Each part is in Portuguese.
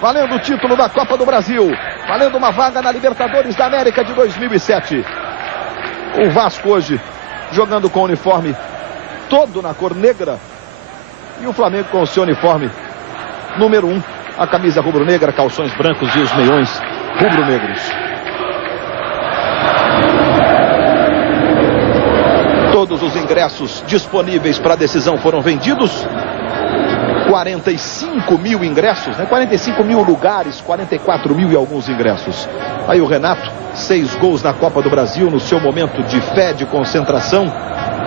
valendo o título da Copa do Brasil, valendo uma vaga na Libertadores da América de 2007. O Vasco hoje jogando com o uniforme todo na cor negra e o Flamengo com o seu uniforme número 1, a camisa rubro-negra, calções brancos e os meiões rubro-negros. Todos os ingressos disponíveis para a decisão foram vendidos. 45 mil ingressos, né? 45 mil lugares, 44 mil e alguns ingressos. Aí o Renato, 6 gols na Copa do Brasil, no seu momento de fé, de concentração.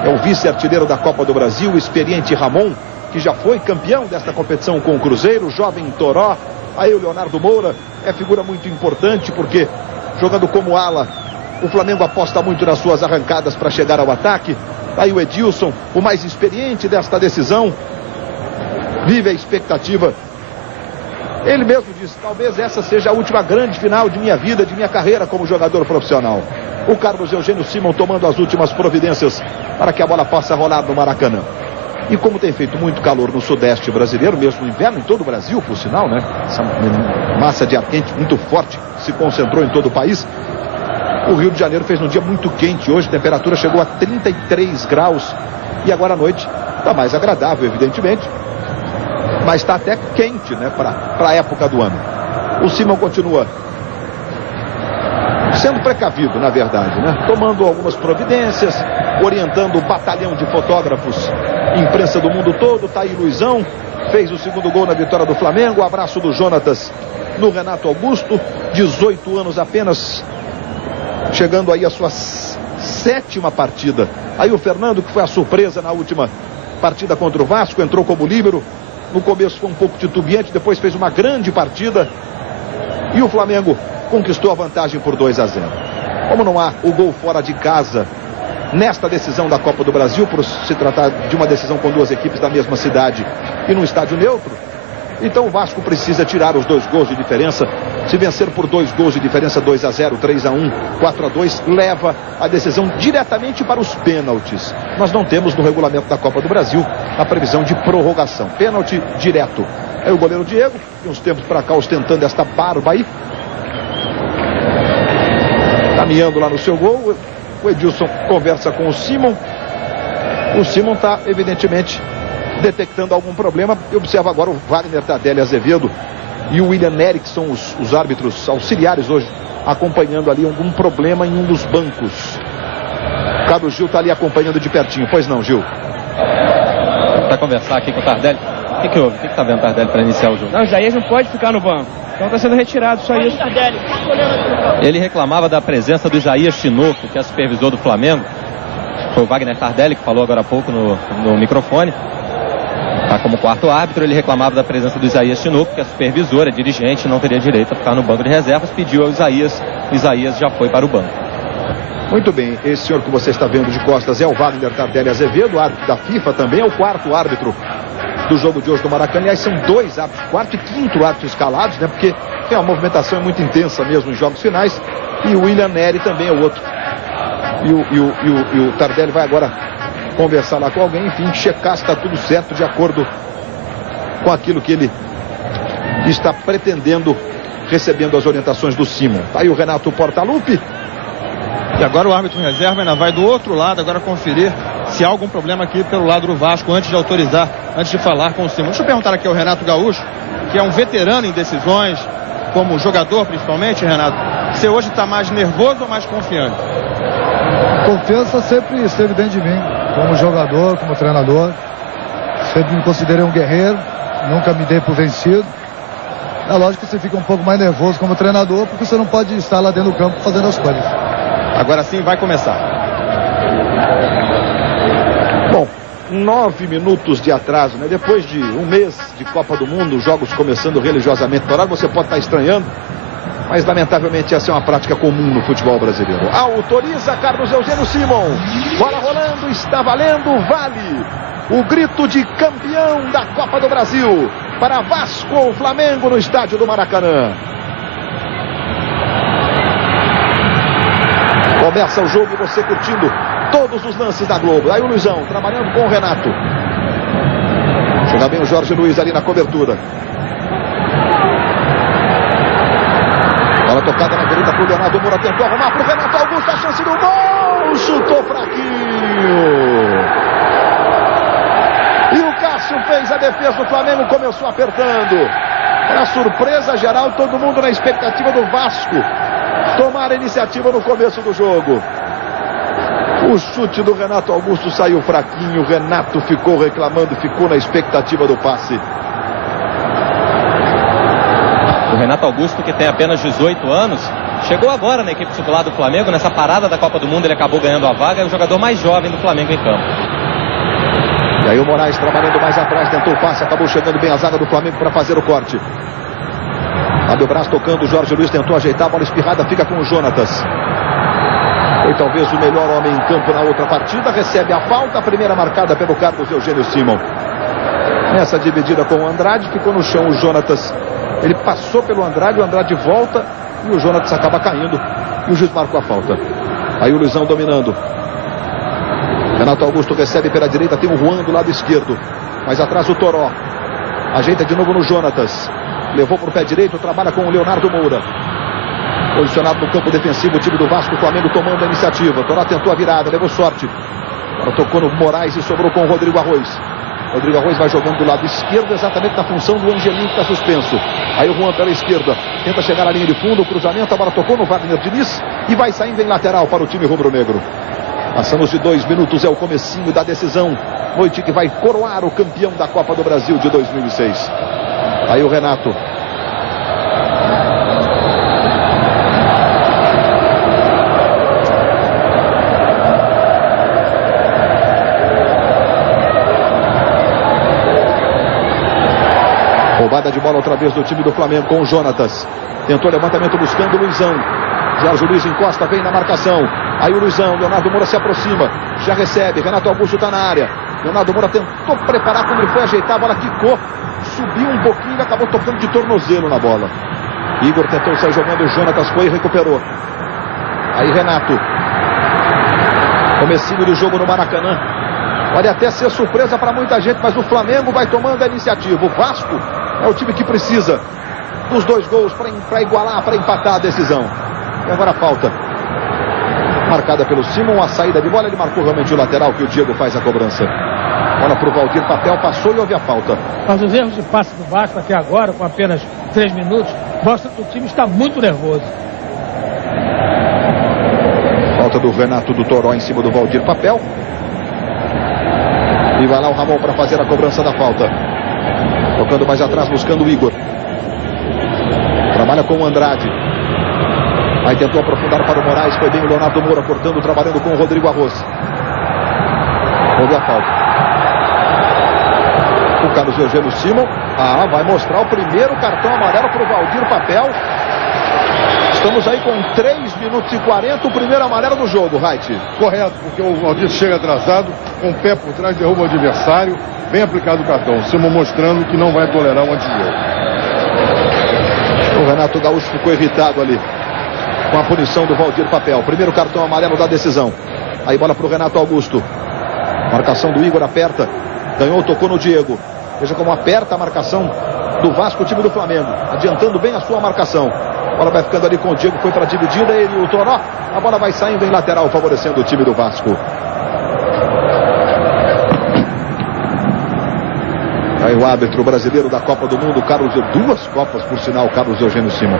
É o vice-artilheiro da Copa do Brasil, o experiente Ramon, que já foi campeão desta competição com o Cruzeiro, jovem Toró. Aí o Leonardo Moura é figura muito importante, porque jogando como ala, o Flamengo aposta muito nas suas arrancadas para chegar ao ataque. Aí o Edilson, o mais experiente desta decisão, vive a expectativa. Ele mesmo disse, talvez essa seja a última grande final de minha vida, de minha carreira como jogador profissional. O Carlos Eugênio Simon tomando as últimas providências para que a bola possa rolar no Maracanã. E como tem feito muito calor no sudeste brasileiro, mesmo no inverno, em todo o Brasil, por sinal, né? Essa massa de ar quente muito forte se concentrou em todo o país. O Rio de Janeiro fez um dia muito quente hoje, a temperatura chegou a 33 graus. E agora à noite está mais agradável, evidentemente. Mas está até quente, né, para a época do ano. O Simon continua sendo precavido, na verdade, né? Tomando algumas providências, orientando o batalhão de fotógrafos, imprensa do mundo todo. Tá aí Luizão, fez o segundo gol na vitória do Flamengo. O abraço do Jonatas no Renato Augusto, 18 anos apenas, chegando aí a sua 7ª partida. Aí o Fernando, que foi a surpresa na última partida contra o Vasco, entrou como líbero. No começo foi um pouco titubeante, depois fez uma grande partida. E o Flamengo conquistou a vantagem por 2-0. Como não há o gol fora de casa nesta decisão da Copa do Brasil, por se tratar de uma decisão com 2 equipes da mesma cidade e num estádio neutro, então o Vasco precisa tirar os 2 gols de diferença. Se vencer por 2 gols de diferença, 2-0, 3-1, 4-2, leva a decisão diretamente para os pênaltis. Nós não temos no regulamento da Copa do Brasil a previsão de prorrogação. Pênalti direto. Aí o goleiro Diego, de uns tempos para cá, ostentando esta barba aí, caminhando lá no seu gol. O Edilson conversa com o Simon. O Simon está, evidentemente, detectando algum problema. E observa agora o Wagner Tardelli Azevedo e o William Erickson, os árbitros auxiliares hoje, acompanhando ali algum problema em um dos bancos. O Carlos Gil está ali acompanhando de pertinho. Pois não, Gil? Para conversar aqui com o Tardelli. O que houve? O que está vendo o Tardelli para iniciar o jogo? Não, o Isaías não pode ficar no banco. Então está sendo retirado, só isso. Ele reclamava da presença do Isaías Tinoco, que é supervisor do Flamengo. Foi o Wagner Tardelli que falou agora há pouco no microfone. Está como 4º árbitro. Ele reclamava da presença do Isaías Tinoco, que é supervisor, é dirigente, não teria direito a ficar no banco de reservas. Pediu ao Isaías. Isaías já foi para o banco. Muito bem, esse senhor que você está vendo de costas é o Wagner Tardelli Azevedo, árbitro da FIFA também, é o 4º árbitro do jogo de hoje do Maracanã. Aliás, são 2 árbitros, 4º e 5º árbitros escalados, né? Porque tem uma movimentação muito intensa mesmo em jogos finais. E o William Neri também é o outro. E o Tardelli vai agora conversar lá com alguém, enfim, checar se está tudo certo de acordo com aquilo que ele está pretendendo, recebendo as orientações do Simon. Tá aí o Renato Portaluppi. E agora o árbitro reserva ainda vai do outro lado agora conferir se há algum problema aqui pelo lado do Vasco antes de autorizar, antes de falar com o Simon. Deixa eu perguntar aqui ao Renato Gaúcho, que é um veterano em decisões, como jogador principalmente, Renato. Você hoje está mais nervoso ou mais confiante? Confiança sempre esteve dentro de mim, como jogador, como treinador. Sempre me considerei um guerreiro, nunca me dei por vencido. É lógico que você fica um pouco mais nervoso como treinador, porque você não pode estar lá dentro do campo fazendo as coisas. Agora sim vai começar. Bom, 9 minutos de atraso, né? Depois de um mês de Copa do Mundo, jogos começando religiosamente no horário, você pode estar estranhando, mas lamentavelmente essa é uma prática comum no futebol brasileiro. Autoriza Carlos Eugênio Simon. Bola rolando, está valendo, vale o grito de campeão da Copa do Brasil para Vasco ou Flamengo no estádio do Maracanã. Começa o jogo e você curtindo todos os lances da Globo. Aí o Luizão trabalhando com o Renato. Chega bem o Jorge Luiz ali na cobertura. Ajeita pro Leonardo Moura, tentou arrumar pro Renato Augusto, a chance do gol, chutou fraquinho. E o Cássio fez a defesa do Flamengo, começou apertando. Para surpresa geral, todo mundo na expectativa do Vasco tomar a iniciativa no começo do jogo. O chute do Renato Augusto saiu fraquinho, o Renato ficou reclamando, ficou na expectativa do passe. O Renato Augusto, que tem apenas 18 anos, chegou agora na equipe titular do Flamengo. Nessa parada da Copa do Mundo ele acabou ganhando a vaga, é o jogador mais jovem do Flamengo em campo. E aí o Moraes trabalhando mais atrás, tentou o passe, acabou chegando bem a zaga do Flamengo para fazer o corte. Abre o braço tocando, o Jorge Luiz tentou ajeitar, a bola espirrada fica com o Jonatas. Foi talvez o melhor homem em campo na outra partida, recebe a falta, a primeira marcada pelo Carlos Eugênio Simon. Nessa dividida com o Andrade, ficou no chão o Jonatas. Ele passou pelo Andrade, o Andrade volta e o Jonatas acaba caindo. E o juiz marcou a falta. Aí o Luizão dominando. Renato Augusto recebe pela direita, tem o Juan do lado esquerdo. Mais atrás o Toró. Ajeita de novo no Jonatas. Levou para o pé direito, trabalha com o Leonardo Moura. Posicionado no campo defensivo, o time do Vasco, o Flamengo tomando a iniciativa. Toró tentou a virada, levou sorte. Agora tocou no Moraes e sobrou com o Rodrigo Arroz. Rodrigo Arroz vai jogando do lado esquerdo, exatamente na função do Angelim, que está suspenso. Aí o Juan pela esquerda, tenta chegar à linha de fundo, o cruzamento, a bola tocou no Wagner Diniz e vai saindo em lateral para o time rubro-negro. Passamos de 2 minutos, é o comecinho da decisão. Noite que vai coroar o campeão da Copa do Brasil de 2006. Aí o Renato. Roubada de bola outra vez do time do Flamengo com o Jonatas. Tentou levantamento buscando o Luizão. Jorge Luiz encosta, vem na marcação. Aí o Luizão, Leonardo Moura se aproxima. Já recebe, Renato Augusto está na área. Leonardo Moura tentou preparar, quando ele foi ajeitar, a bola quicou. Subiu um pouquinho e acabou tocando de tornozelo na bola. Igor tentou sair jogando, o Jonatas foi e recuperou. Aí Renato. Comecinho do jogo no Maracanã. Pode até ser surpresa para muita gente, mas o Flamengo vai tomando a iniciativa. O Vasco é o time que precisa dos 2 gols para igualar, para empatar a decisão. E agora a falta. Marcada pelo Simon, a saída de bola, ele marcou realmente o lateral, que o Diego faz a cobrança. Bola para o Valdir Papel, passou e houve a falta. Mas os erros de passe do Vasco até agora, com apenas 3 minutos, mostra que o time está muito nervoso. Falta do Renato do Toró em cima do Valdir Papel. E vai lá o Ramon para fazer a cobrança da falta. Tocando mais atrás, buscando o Igor. Trabalha com o Andrade. Aí tentou aprofundar para o Moraes. Foi bem o Leonardo Moura cortando, trabalhando com o Rodrigo Arroz. Houve a falta. O Carlos Eugênio Simon. Vai mostrar o primeiro cartão amarelo para o Valdir Papel. Estamos aí com 3 minutos e 40, o primeiro amarelo do jogo, Reit. Correto, porque o Valdir chega atrasado, com o pé por trás, derruba o adversário, bem aplicado o cartão. O Simon mostrando que não vai tolerar um antijogo. O Renato Gaúcho ficou irritado ali com a punição do Valdir Papel. Primeiro cartão amarelo da decisão. Aí bola para o Renato Augusto. Marcação do Igor, aperta. Ganhou, tocou no Diego. Veja como aperta a marcação do Vasco, o time do Flamengo. Adiantando bem a sua marcação. A bola vai ficando ali com o Diego, foi para a dividida, ele e o Toró. A bola vai saindo em lateral, favorecendo o time do Vasco. Aí o árbitro brasileiro da Copa do Mundo, Carlos, 2 Copas, por sinal, Carlos Eugênio Simon.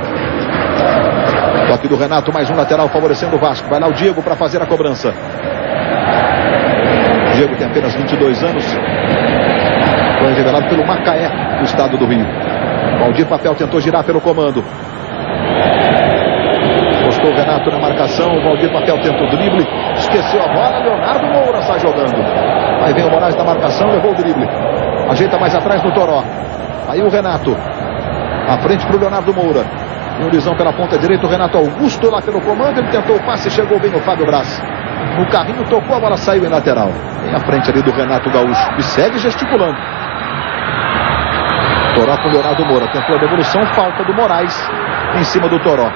Toque do Renato, mais um lateral favorecendo o Vasco. Vai lá o Diego para fazer a cobrança. O Diego tem apenas 22 anos. Foi revelado pelo Macaé, do estado do Rio. Valdir Papel tentou girar pelo comando. Postou o Renato na marcação. O Valdir Papel tentou o drible. Esqueceu a bola. Leonardo Moura sai jogando. Aí vem o Moraes na marcação, levou o drible. Ajeita mais atrás no Toró. Aí o Renato. À frente para o Leonardo Moura. E o Luizão pela ponta direita. O Renato Augusto lá pelo comando. Ele tentou o passe e chegou bem o Fábio Braz. No carrinho tocou, a bola saiu em lateral. Bem à frente ali do Renato Gaúcho. E segue gesticulando. Toró com o Leonardo Moura. Tentou a devolução. Falta do Moraes em cima do Toró.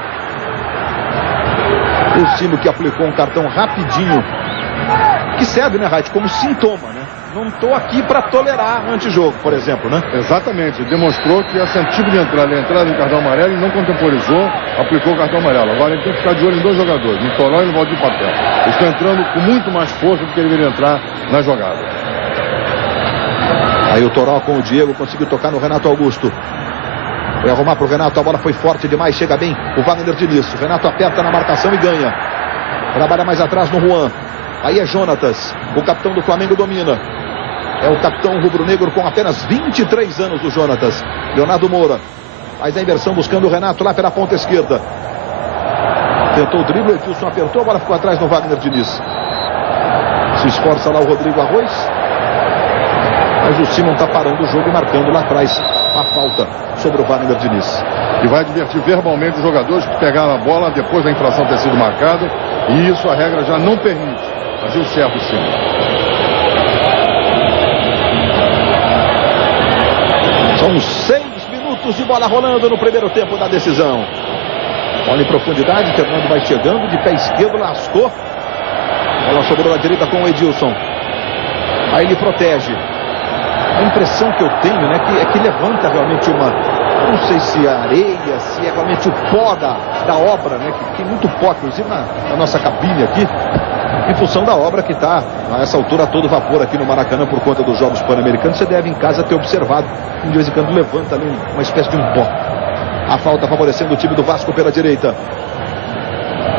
O Sino que aplicou um cartão rapidinho. Que serve, né, Reit, como sintoma, né? não estou aqui para tolerar antijogo, por exemplo, né? Exatamente, demonstrou que esse tipo de entrada em cartão amarelo, ele não contemporizou, aplicou o cartão amarelo. Agora ele tem que ficar de olho em 2 jogadores, no Toró e no Valdir Papel. Eles estão entrando com muito mais força do que ele deveria entrar na jogada. Aí o Toró com o Diego conseguiu tocar no Renato Augusto. Foi arrumar para o Renato, a bola foi forte demais, chega bem o Wagner Diniz. O Renato aperta na marcação e ganha. Trabalha mais atrás no Juan. Aí é Jonatas, o capitão do Flamengo domina. É o capitão rubro-negro com apenas 23 anos, o Jonatas. Leonardo Moura faz a inversão buscando o Renato lá pela ponta esquerda. Tentou o drible, o Edilson apertou, a bola ficou atrás no Wagner Diniz. Se esforça lá o Rodrigo Arroz. Mas o Simon está parando o jogo e marcando lá atrás a falta sobre o Wagner Diniz. E vai advertir verbalmente os jogadores que pegaram a bola depois da infração ter sido marcada. E isso a regra já não permite. Fazer o certo, Simon. São 6 minutos de bola rolando no primeiro tempo da decisão. Bola em profundidade, Fernando vai chegando, de pé esquerdo, lascou. Bola sobrou na direita com o Edilson. Aí ele protege. A impressão que eu tenho, né, é que levanta realmente uma... Não sei se a areia, se é realmente o pó da obra, né, que tem muito pó, inclusive na nossa cabine aqui, em função da obra que está a essa altura a todo vapor aqui no Maracanã por conta dos Jogos Pan-Americanos. Você deve em casa ter observado, de vez em quando levanta ali uma espécie de um pó. A falta favorecendo o time do Vasco pela direita.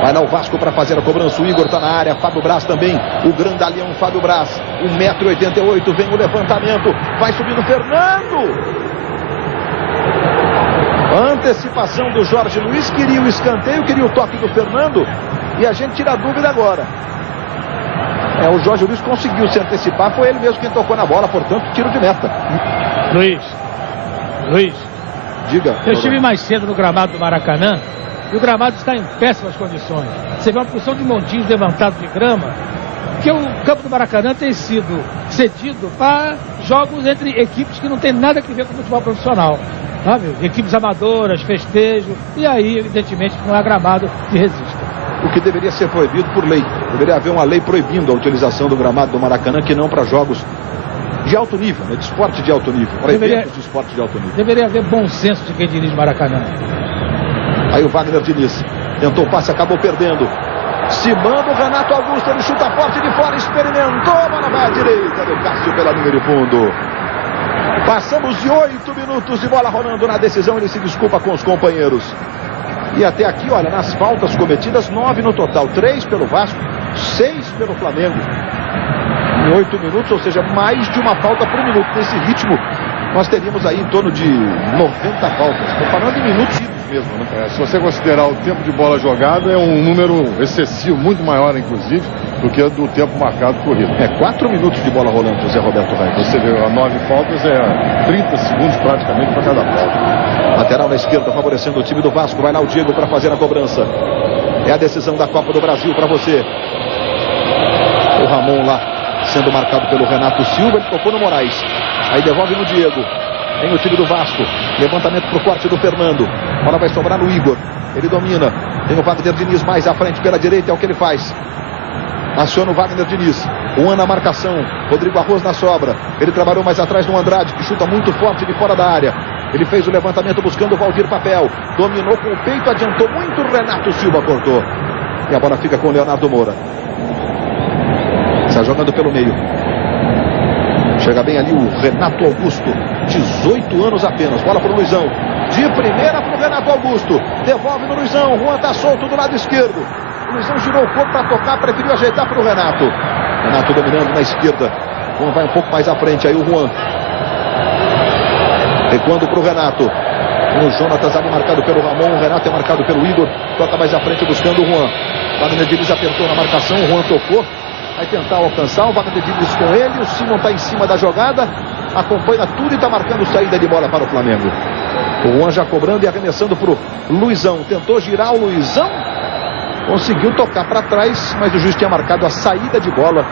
Vai lá o Vasco para fazer a cobrança. O Igor está na área. Fábio Braz também. O grandalhão Fábio Braz. 1,88 m. Vem o levantamento. Vai subindo Fernando. Antecipação do Jorge Luiz. Queria o escanteio. Queria o toque do Fernando. E a gente tira a dúvida agora. O Jorge Luiz conseguiu se antecipar. Foi ele mesmo quem tocou na bola. Portanto, tiro de meta. Luiz. Diga. Eu estive mais cedo no gramado do Maracanã. E o gramado está em péssimas condições. Você vê uma porção de montinhos levantados de grama, que o campo do Maracanã tem sido cedido para jogos entre equipes que não tem nada a ver com o futebol profissional. Sabe? Equipes amadoras, festejo, e aí, evidentemente, não há gramado que resista. O que deveria ser proibido por lei. Deveria haver uma lei proibindo a utilização do gramado do Maracanã, que não para jogos de alto nível, né? De esporte de alto nível, para eventos de esporte de alto nível. Deveria haver bom senso de quem dirige Maracanã. Aí o Wagner Diniz tentou o passe, acabou perdendo. Se manda o Renato Augusto, ele chuta forte de fora, experimentou, a bola vai à direita do Cássio pela linha de fundo. Passamos de 8 minutos de bola rolando na decisão, ele se desculpa com os companheiros. E até aqui, olha, nas faltas cometidas, 9 no total, 3 pelo Vasco, 6 pelo Flamengo. Em 8 minutos, ou seja, mais de uma falta por minuto. Nesse ritmo, nós teríamos aí em torno de 90 faltas. Estou falando em minutos mesmo, né? Se você considerar o tempo de bola jogada, é um número excessivo, muito maior, inclusive, do que do tempo marcado corrido. 4 minutos de bola rolando, Zé Roberto Reis. Você vê, a 9 faltas é 30 segundos praticamente para cada falta. Lateral na esquerda, favorecendo o time do Vasco. Vai lá o Diego para fazer a cobrança. É a decisão da Copa do Brasil para você. O Ramon lá, sendo marcado pelo Renato Silva, ele tocou no Moraes. Aí devolve no Diego. Tem o time do Vasco. Levantamento pro corte do Fernando. A bola vai sobrar no Igor. Ele domina. Tem o Wagner Diniz mais à frente pela direita. É o que ele faz. Aciona o Wagner Diniz. O Ana na marcação. Rodrigo Arroz na sobra. Ele trabalhou mais atrás no Andrade, que chuta muito forte de fora da área. Ele fez o levantamento buscando o Valdir Papel. Dominou com o peito, adiantou muito. Renato Silva cortou. E a bola fica com o Leonardo Moura. Está jogando pelo meio. Chega bem ali o Renato Augusto. 18 anos apenas. Bola para o Luizão. De primeira para o Renato Augusto. Devolve no Luizão. O Juan está solto do lado esquerdo. O Luizão girou o corpo para tocar. Preferiu ajeitar para o Renato. Renato dominando na esquerda. Juan vai um pouco mais à frente. Aí o Juan. Recuando para o Renato. O Jonatas ali marcado pelo Ramon. O Renato é marcado pelo Igor. Toca mais à frente buscando o Juan. Wagner Diniz apertou na marcação. O Juan tocou. Vai tentar alcançar, o Wagner Diniz com ele, o Simon está em cima da jogada, acompanha tudo e está marcando saída de bola para o Flamengo. O Juan já cobrando e arremessando para o Luizão, tentou girar o Luizão, conseguiu tocar para trás, mas o juiz tinha marcado a saída de bola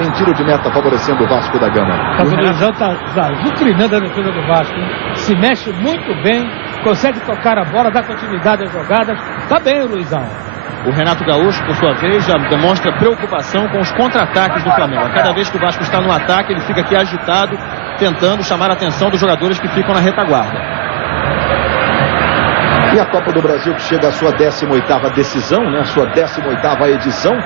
em tiro de meta, favorecendo o Vasco da Gama. O Luizão está vitrinando a defesa do Vasco, hein? Se mexe muito bem, consegue tocar a bola, dá continuidade às jogadas, está bem o Luizão. O Renato Gaúcho, por sua vez, já demonstra preocupação com os contra-ataques do Flamengo. A cada vez que o Vasco está no ataque, ele fica aqui agitado, tentando chamar a atenção dos jogadores que ficam na retaguarda. E a Copa do Brasil, que chega à sua 18ª decisão, né? A sua 18ª edição.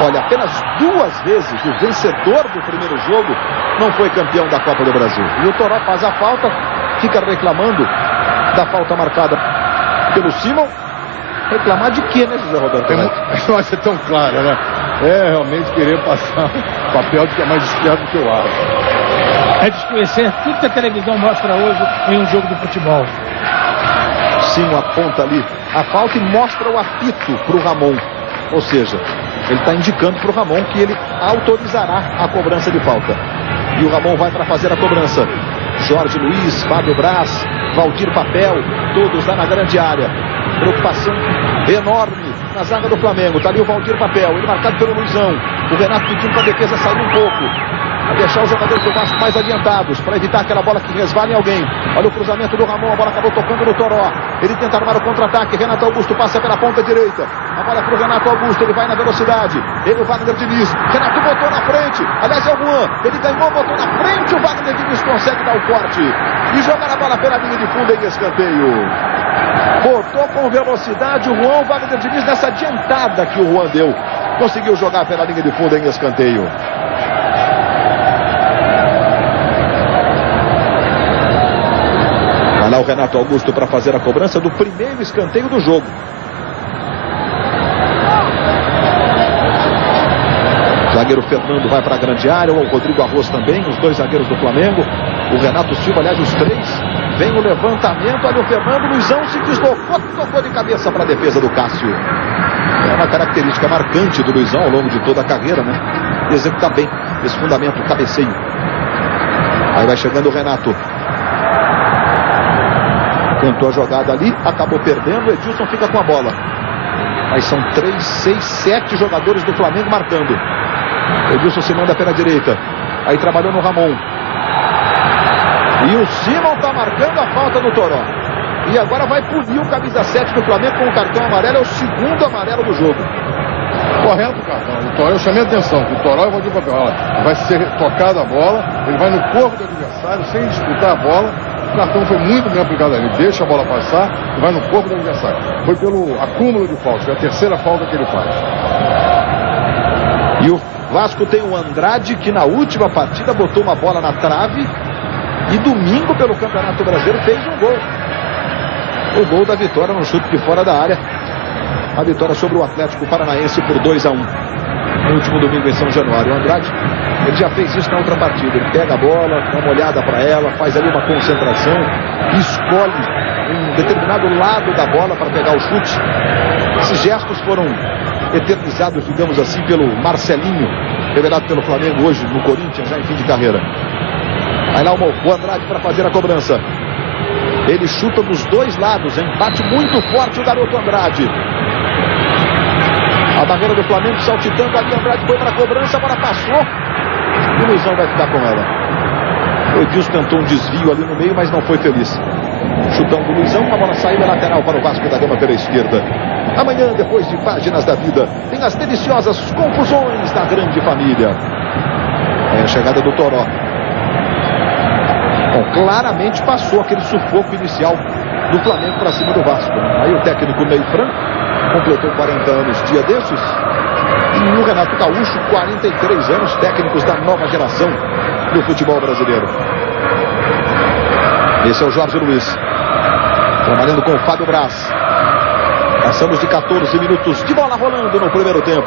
Olha, apenas 2 vezes o vencedor do primeiro jogo não foi campeão da Copa do Brasil. E o Toró faz a falta, fica reclamando da falta marcada pelo Simon. Reclamar de quê, né, José Roberto? Não vai ser tão clara, né? É realmente querer passar o papel de que é mais esquerdo que o árbitro. É desconhecer tudo que a televisão mostra hoje em um jogo de futebol. Simon aponta ali a falta e mostra o apito para o Ramon. Ou seja, ele está indicando para o Ramon que ele autorizará a cobrança de falta. E o Ramon vai para fazer a cobrança. Jorge Luiz, Fábio Braz, Valdir Papel, todos lá na grande área. Preocupação enorme na zaga do Flamengo. Está ali o Valdir Papel, ele marcado pelo Luizão. O Renato pedindo para a defesa sair um pouco, para deixar os jogadores do Vasco mais adiantados, para evitar aquela bola que resvala em alguém. Olha o cruzamento do Ramon, a bola acabou tocando no Toró. Ele tenta armar o contra-ataque. Renato Augusto passa pela ponta direita. A bola para o Renato Augusto, ele vai na velocidade. Ele, o Wagner Diniz. Renato botou na frente. Aliás, é o Juan. Ele ganhou, botou na frente. O Wagner Diniz consegue dar o corte e jogar a bola pela linha de fundo em escanteio. Botou com velocidade o Juan. O Wagner Diniz nessa adiantada que o Juan deu. Conseguiu jogar pela linha de fundo em escanteio. Vai lá o Renato Augusto para fazer a cobrança do primeiro escanteio do jogo. Zagueiro Fernando vai para a grande área, o Rodrigo Arroz também, os 2 zagueiros do Flamengo. O Renato Silva, aliás, os 3. Vem o levantamento, olha o Fernando, Luizão se deslocou, tocou de cabeça para a defesa do Cássio. É uma característica marcante do Luizão ao longo de toda a carreira, né? Executar bem esse fundamento, cabeceio. Aí vai chegando o Renato. Tentou a jogada ali, acabou perdendo, o Edilson fica com a bola. Mas são 3, 6, 7 jogadores do Flamengo marcando. O Edilson se manda pela direita. Aí trabalhou no Ramon. E o Simon está marcando a falta do Toró. E agora vai punir o camisa 7 do Flamengo com o cartão amarelo. É o segundo amarelo do jogo. Correto, cartão. O Toró, eu chamei a atenção que o Toró e o Valdir Papel, olha, vai ser tocada a bola, ele vai no corpo do adversário sem disputar a bola. O cartão foi muito bem aplicado ali. Deixa a bola passar e vai no corpo do adversário. Foi pelo acúmulo de faltas. Foi a terceira falta que ele faz. E o Vasco tem o Andrade, que na última partida botou uma bola na trave. E domingo, pelo Campeonato Brasileiro, fez um gol. O gol da vitória no chute de fora da área. A vitória sobre o Atlético Paranaense por 2-1. No último domingo em São Januário. O Andrade, ele já fez isso na outra partida. Ele pega a bola, dá uma olhada para ela, faz ali uma concentração, escolhe um determinado lado da bola para pegar o chute. Esses gestos foram eternizados, digamos assim, pelo Marcelinho, revelado pelo Flamengo hoje no Corinthians, já em fim de carreira. Vai lá o Andrade para fazer a cobrança. Ele chuta dos 2 lados, hein? Bate muito forte o garoto Andrade. A barreira do Flamengo saltitando ali, Andrade foi para a cobrança, a bola passou. E o Luizão vai ficar com ela. O Edilson tentou um desvio ali no meio, mas não foi feliz. Chutão do Luizão, a bola saiu lateral para o Vasco da Gama pela esquerda. Amanhã, depois de Páginas da Vida, tem as deliciosas confusões da grande família. É a chegada do Toró. Bom, claramente passou aquele sufoco inicial do Flamengo para cima do Vasco. Aí o técnico Ney Franco completou 40 anos dia desses. E o Renato Gaúcho, 43 anos, técnicos da nova geração do futebol brasileiro. Esse é o Jorge Luiz, trabalhando com o Fábio Braz. Passamos de 14 minutos de bola rolando no primeiro tempo.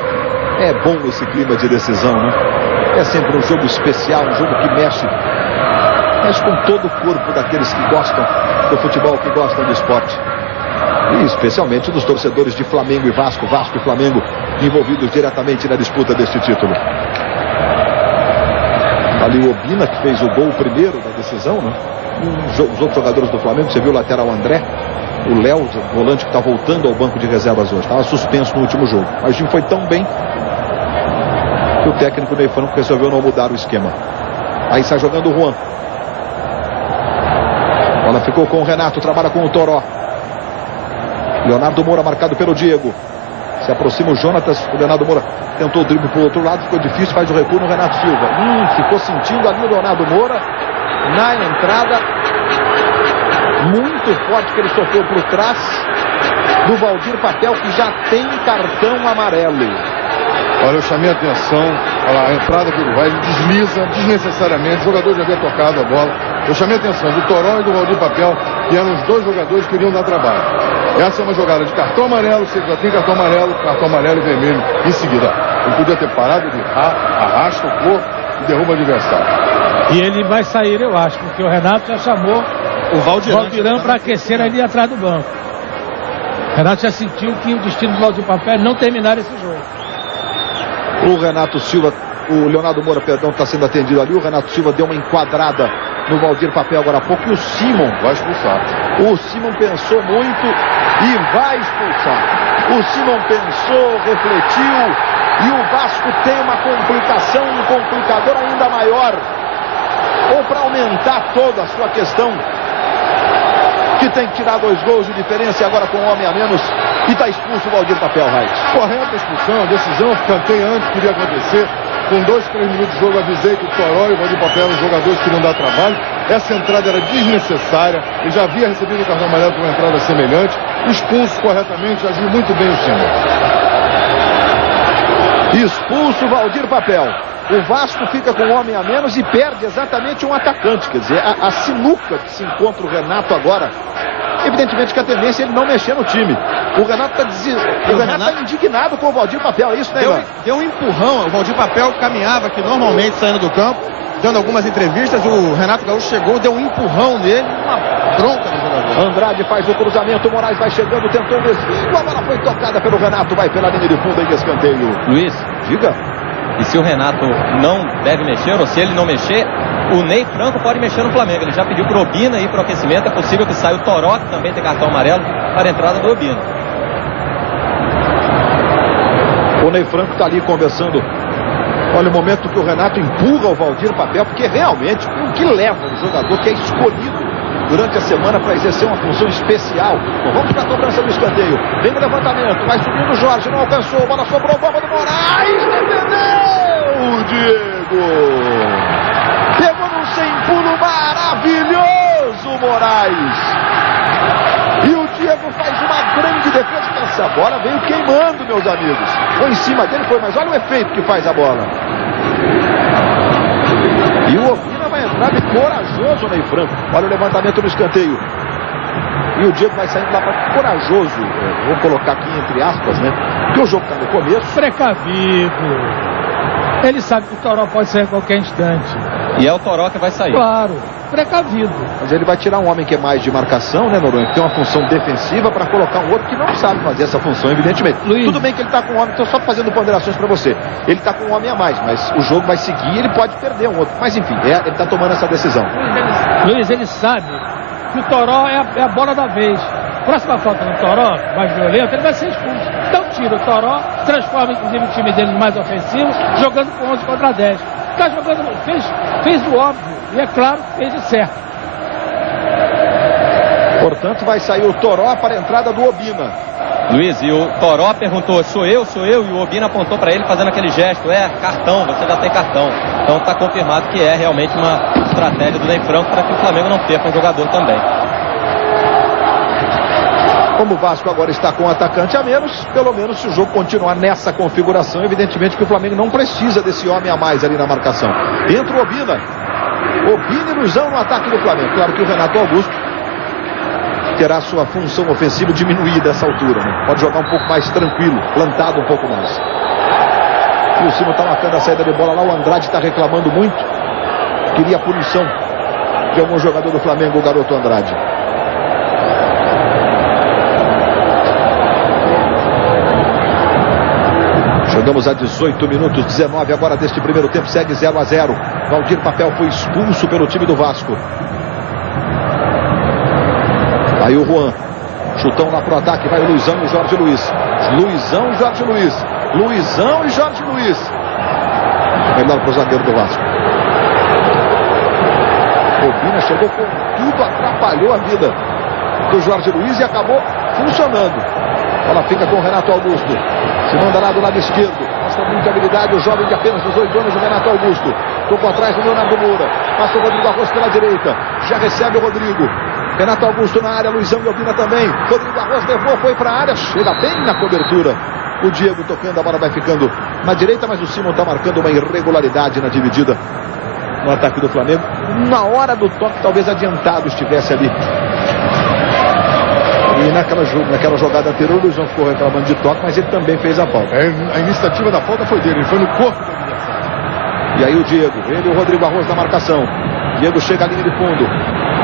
É bom esse clima de decisão, né? É sempre um jogo especial, um jogo que mexe com todo o corpo daqueles que gostam do futebol, que gostam do esporte. E especialmente dos torcedores de Flamengo e Vasco, Vasco e Flamengo, envolvidos diretamente na disputa deste título. Ali o Obina, que fez o gol primeiro da decisão, né? E os outros jogadores do Flamengo, você viu o lateral André, o Léo, o volante que está voltando ao banco de reservas hoje. Estava suspenso no último jogo. Mas o time foi tão bem que o técnico Ney Franco resolveu não mudar o esquema. Aí sai jogando o Juan. A bola ficou com o Renato, trabalha com o Toró. Leonardo Moura marcado pelo Diego. Se aproxima o Jonatas, o Leonardo Moura tentou o drible para o outro lado, ficou difícil, faz o recuo no Renato Silva. Ficou sentindo ali o Leonardo Moura na entrada. Muito forte que ele sofreu por trás do Valdir Papel, que já tem cartão amarelo. Olha, eu chamei a atenção, olha a entrada que ele vai, ele desliza desnecessariamente, o jogador já havia tocado a bola. Eu chamei a atenção do Toró e do Valdir Papel, que eram os dois jogadores que iriam dar trabalho. Essa é uma jogada de cartão amarelo, você já tem cartão amarelo e vermelho em seguida. Ele podia ter parado, ele arrasta o corpo e derruba o adversário. E ele vai sair, eu acho, porque o Renato já chamou o Valdirão para aquecer ali atrás do banco. O Renato já sentiu que o destino do Valdir Papel é não terminar esse jogo. O Renato Silva, o Leonardo Moura, perdão, está sendo atendido ali. O Renato Silva deu uma enquadrada no Valdir Papel agora há pouco. E o Simon vai expulsar. O Simon pensou muito e vai expulsar. O Simon pensou, refletiu. E o Vasco tem uma complicação, um complicador ainda maior. Ou para aumentar toda a sua questão, que tem que tirar 2 gols de diferença e agora com um homem a menos, e está expulso o Valdir Papel, Raiz. Correta a expulsão, decisão, cantei antes, queria acontecer. Com 2, 3 minutos de jogo, avisei que o Toró e o Valdir Papel eram os jogadores que queriam dar trabalho. Essa entrada era desnecessária, ele já havia recebido o cartão amarelo por uma entrada semelhante. Expulso corretamente, agiu muito bem o Simon. Expulso o Valdir Papel. O Vasco fica com um homem a menos e perde exatamente um atacante. Quer dizer, a sinuca que se encontra o Renato agora, evidentemente que a tendência é ele não mexer no time. O Renato está indignado com o Valdir Papel, é isso, né, Ivan? Deu um empurrão, o Valdir Papel caminhava aqui normalmente saindo do campo, dando algumas entrevistas, o Renato Gaúcho chegou, deu um empurrão nele, uma bronca no jogador. Andrade faz o cruzamento, o Moraes vai chegando, tentou um desvio, a bola foi tocada pelo Renato, vai pela linha de fundo em escanteio. Luiz, diga. E se o Renato não deve mexer, ou se ele não mexer, o Ney Franco pode mexer no Flamengo. Ele já pediu pro Obina ir pro aquecimento. É possível que saia o Toró, que também tem cartão amarelo, para a entrada do Obina. O Ney Franco está ali conversando. Olha o momento que o Renato empurra o Valdir Papel, porque realmente o que leva o jogador que é escolhido durante a semana para exercer uma função especial. Bom, vamos para a cobrança do escanteio. Vem o levantamento, vai subindo o Jorge, não alcançou, bola sobrou, bomba do Moraes, defendeu o Diego. Pegou num sem pulo maravilhoso, Moraes. E o Diego faz uma grande defesa. Essa bola veio queimando, meus amigos. Foi em cima dele, foi, mas olha o efeito que faz a bola. E o Obina vai entrar de corajoso, Ney Franco. Olha o levantamento no escanteio. E o Diego vai saindo lá para corajoso. Vou colocar aqui entre aspas, né? Porque o jogo está no começo. Precavido. Ele sabe que o Toró pode sair a qualquer instante. E é o Toró que vai sair. Claro, precavido. Mas ele vai tirar um homem que é mais de marcação, né, Noronha? Que tem uma função defensiva para colocar um outro que não sabe fazer essa função, evidentemente. Luiz. Tudo bem que ele está com um homem, estou só fazendo ponderações para você. Ele está com um homem a mais, mas o jogo vai seguir e ele pode perder um outro. Mas enfim, ele está tomando essa decisão. Luiz, ele sabe que o Toró é a bola da vez. Próxima falta do Toró, mais violento, ele vai ser expulso. Então tira o Toró, transforma inclusive o time dele mais ofensivo, jogando com 11 contra 10. Está jogando, fez o óbvio, e é claro, fez o certo. Portanto, vai sair o Toró para a entrada do Obina. Luiz, e o Toró perguntou, sou eu, e o Obina apontou para ele fazendo aquele gesto, cartão, você já tem cartão. Então está confirmado que é realmente uma estratégia do Ney Franco para que o Flamengo não perca um jogador também. Como o Vasco agora está com um atacante a menos, pelo menos se o jogo continuar nessa configuração, evidentemente que o Flamengo não precisa desse homem a mais ali na marcação. Entra o Obina. Obina e Luizão no ataque do Flamengo. Claro que o Renato Augusto terá sua função ofensiva diminuída nessa altura, né? Pode jogar um pouco mais tranquilo, plantado um pouco mais. E o Simon está marcando a saída de bola lá, o Andrade está reclamando muito. Queria a punição de algum jogador do Flamengo, o garoto Andrade. Chegamos a 18 minutos, 19 agora deste primeiro tempo, segue 0-0. Valdir Papel foi expulso pelo time do Vasco. Aí o Juan, chutão lá pro ataque, vai o Luizão e o Jorge Luiz. Luizão e Jorge Luiz. Luizão e Jorge Luiz. Melhor pro zagueiro do Vasco. Obina chegou com tudo, atrapalhou a vida do Jorge Luiz e acabou funcionando. Bola fica com o Renato Augusto. Se manda lá do lado esquerdo. Mostra muita habilidade o jovem de apenas 18 anos, o Renato Augusto. Tocou atrás do Leonardo Moura. Passa o Rodrigo Arroz pela direita. Já recebe o Rodrigo. Renato Augusto na área, Luizão e Obina também. Rodrigo Arroz levou, foi para a área. Chega bem na cobertura. O Diego tocando, a bola vai ficando na direita, mas o Simon está marcando uma irregularidade na dividida no ataque do Flamengo. Na hora do toque, talvez adiantado estivesse ali. E naquela jogada anterior, o Luizão ficou reclamando de toque, mas ele também fez a falta. A iniciativa da falta foi dele, ele foi no corpo do adversário. E aí o Diego, ele e o Rodrigo Arroz na marcação. Diego chega à linha de fundo.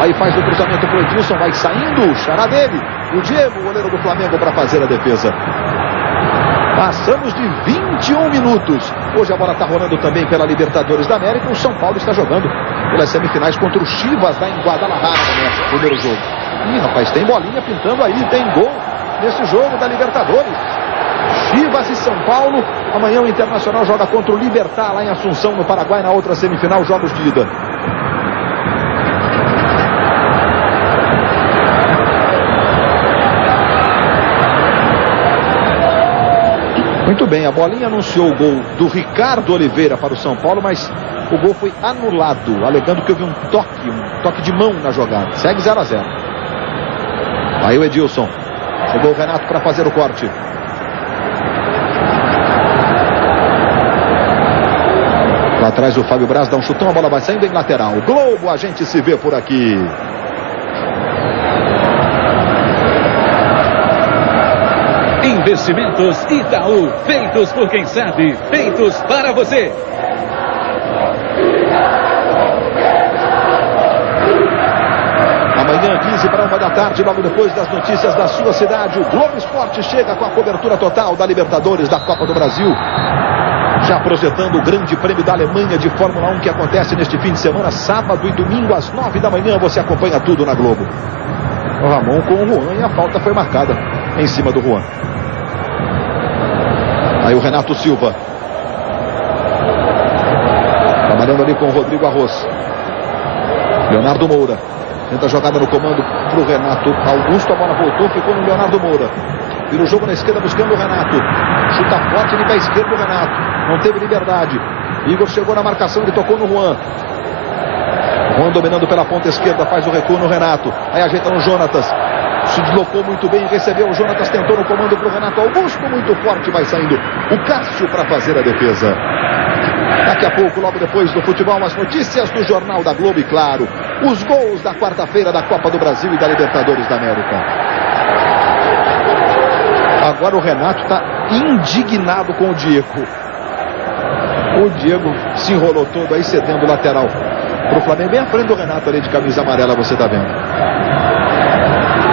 Aí faz o cruzamento pro Edilson, vai saindo, xará dele. O Diego, o goleiro do Flamengo, para fazer a defesa. Passamos de 21 minutos. Hoje a bola está rolando também pela Libertadores da América. O São Paulo está jogando pelas semifinais contra o Chivas lá em Guadalajara, no primeiro jogo. Ih, rapaz, tem bolinha pintando aí, tem gol nesse jogo da Libertadores. Chivas e São Paulo. Amanhã o Internacional joga contra o Libertad lá em Assunção, no Paraguai, na outra semifinal, jogos de ida. Muito bem, a bolinha anunciou o gol do Ricardo Oliveira para o São Paulo, mas o gol foi anulado, alegando que houve um toque de mão na jogada. Segue 0 a 0. Aí o Edilson. Chegou o Renato para fazer o corte. Lá atrás o Fábio Braz dá um chutão, a bola vai saindo em lateral. Globo, a gente se vê por aqui. Investimentos Itaú, feitos por quem sabe, feitos para você. Amanhã, 15 para 1 da tarde, logo depois das notícias da sua cidade, o Globo Esporte chega com a cobertura total da Libertadores, da Copa do Brasil. Já projetando o Grande Prêmio da Alemanha de Fórmula 1 que acontece neste fim de semana, sábado e domingo às 9 da manhã. Você acompanha tudo na Globo. O Ramon com o Juan e a falta foi marcada em cima do Juan. Aí o Renato Silva. Trabalhando ali com o Rodrigo Arroz. Leonardo Moura. Tenta a jogada no comando para o Renato Augusto. A bola voltou, ficou no Leonardo Moura. Vira o jogo na esquerda buscando o Renato. Chuta forte ali para a esquerda o Renato. Não teve liberdade. Igor chegou na marcação, ele tocou no Juan. Juan dominando pela ponta esquerda, faz o recuo no Renato. Aí ajeita no Jonatas. Se deslocou muito bem, recebeu o Jonatas, tentou no comando para o Renato Augusto, muito forte, vai saindo o Cássio para fazer a defesa. Daqui a pouco, logo depois do futebol, as notícias do Jornal da Globo e, claro, os gols da quarta-feira da Copa do Brasil e da Libertadores da América. Agora o Renato está indignado com o Diego. O Diego se enrolou todo aí, cedendo o lateral para o Flamengo, bem à frente do Renato ali de camisa amarela, você está vendo.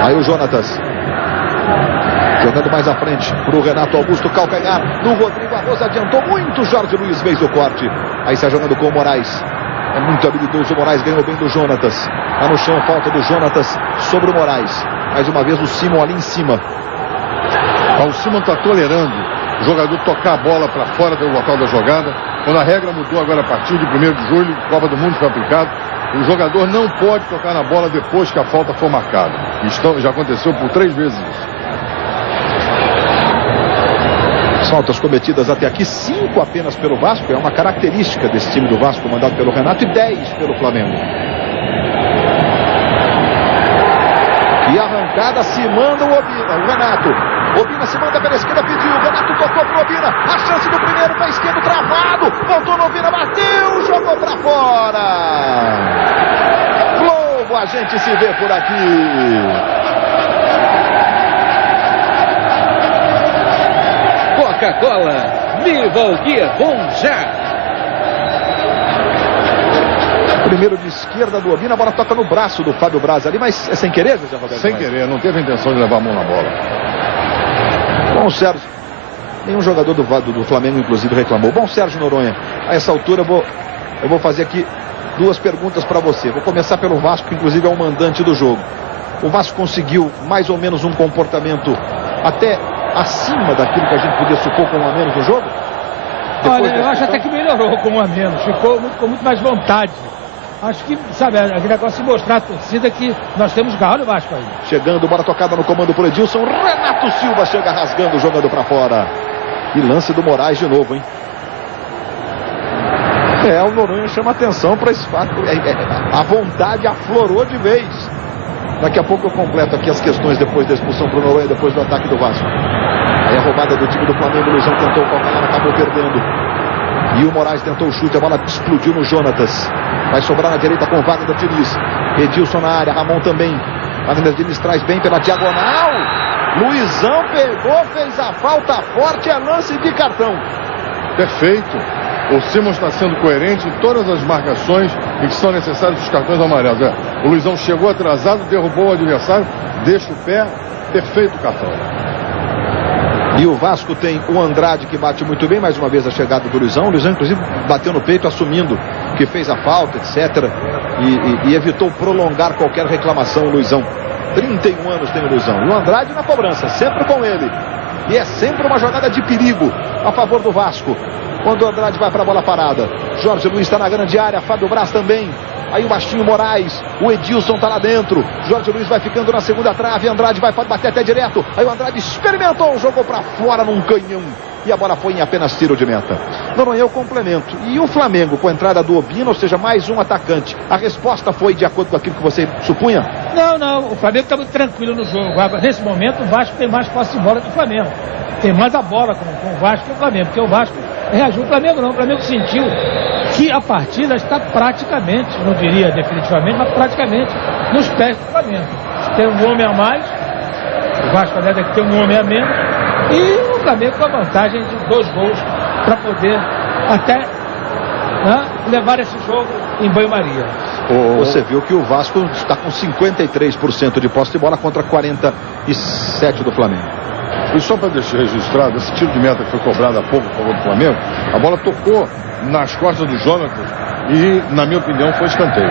Aí o Jonatas jogando mais à frente para o Renato Augusto, calcanhar no Rodrigo Arroz, adiantou muito. Jorge Luiz fez o corte. Aí está jogando com o Moraes. É muito habilidoso o Moraes, ganhou bem do Jonatas. Está no chão, falta do Jonatas sobre o Moraes. Mais uma vez o Simon ali em cima. O Simon está tolerando o jogador tocar a bola para fora do local da jogada. Quando a regra mudou agora a partir de 1º de julho, Copa do Mundo foi aplicado. O jogador não pode tocar na bola depois que a falta for marcada. Já aconteceu por 3 vezes isso. Faltas cometidas até aqui, 5 apenas pelo Vasco. É uma característica desse time do Vasco, comandado pelo Renato, e 10 pelo Flamengo. E arrancada se manda o Obina, o Renato. Obina se manda pela esquerda, pediu. O Renato tocou pro Obina. A chance do primeiro para a esquerda, travado. Voltou no Obina, bateu, jogou para fora. Globo, a gente se vê por aqui. Coca-Cola, viva o que é bom já. Primeiro de esquerda do Obina, a bola toca no braço do Fábio Braz ali, mas é sem querer, José Roberto? Sem querer, não teve a intenção de levar a mão na bola. Bom, Sérgio, nenhum jogador do Flamengo, inclusive, reclamou. Bom, Sérgio Noronha, a essa altura eu vou fazer aqui 2 perguntas para você. Vou começar pelo Vasco, que inclusive é o mandante do jogo. O Vasco conseguiu mais ou menos um comportamento até acima daquilo que a gente podia supor com 1 a menos no jogo? Olha, eu acho até que melhorou com 1 a menos. Ficou com muito mais vontade. Acho que, sabe, aquele negócio de mostrar à torcida que nós temos garra no Vasco aí. Chegando, bola tocada no comando por Edilson. Renato Silva chega rasgando, jogando para fora. E lance do Moraes de novo, hein? O Noronha chama atenção para esse fato. A vontade aflorou de vez. Daqui a pouco eu completo aqui as questões depois da expulsão para o Noronha, depois do ataque do Vasco. Aí a roubada do time do Flamengo, o Luizão tentou o calcanhar, acabou perdendo. E o Moraes tentou o chute, a bola explodiu no Jonatas. Vai sobrar na direita com o Wagner Diniz. Edilson na área, Ramon também. Wagner Diniz traz bem pela diagonal. Luizão pegou, fez a falta forte, é lance de cartão. Perfeito. O Simons está sendo coerente em todas as marcações em que são necessários os cartões amarelos. O Luizão chegou atrasado, derrubou o adversário, deixa o pé, perfeito o cartão. E o Vasco tem o Andrade, que bate muito bem, mais uma vez a chegada do Luizão. O Luizão, inclusive, bateu no peito, assumindo que fez a falta, etc. E evitou prolongar qualquer reclamação, o Luizão. 31 anos tem o Luizão. E o Andrade na cobrança, sempre com ele. E é sempre uma jogada de perigo a favor do Vasco. Quando o Andrade vai para a bola parada. Jorge Luiz está na grande área, Fábio Braz também. Aí o baixinho Moraes, o Edilson está lá dentro. Jorge Luiz vai ficando na segunda trave. Andrade pode bater até direto. Aí o Andrade experimentou, jogou para fora num canhão. E a bola foi em apenas tiro de meta. Noronha é o complemento. E o Flamengo com a entrada do Obina, ou seja, mais um atacante. A resposta foi de acordo com aquilo que você supunha? Não. O Flamengo está muito tranquilo no jogo. Agora, nesse momento, o Vasco tem mais posse de bola que o Flamengo. Tem mais a bola com o Vasco que o Flamengo. Porque o Vasco reagiu. O Flamengo não. O Flamengo sentiu que a partida está praticamente, não diria definitivamente, mas praticamente nos pés do Flamengo. Tem um homem a mais. O Vasco deve ter um homem a menos. E o Flamengo com a vantagem de 2 gols para poder até levar esse jogo em banho-maria. Você viu que o Vasco está com 53% de posse de bola contra 47% do Flamengo. E só para deixar registrado, esse tiro de meta que foi cobrado há pouco por favor do Flamengo, a bola tocou nas costas do Jonatas e, na minha opinião, foi escanteio.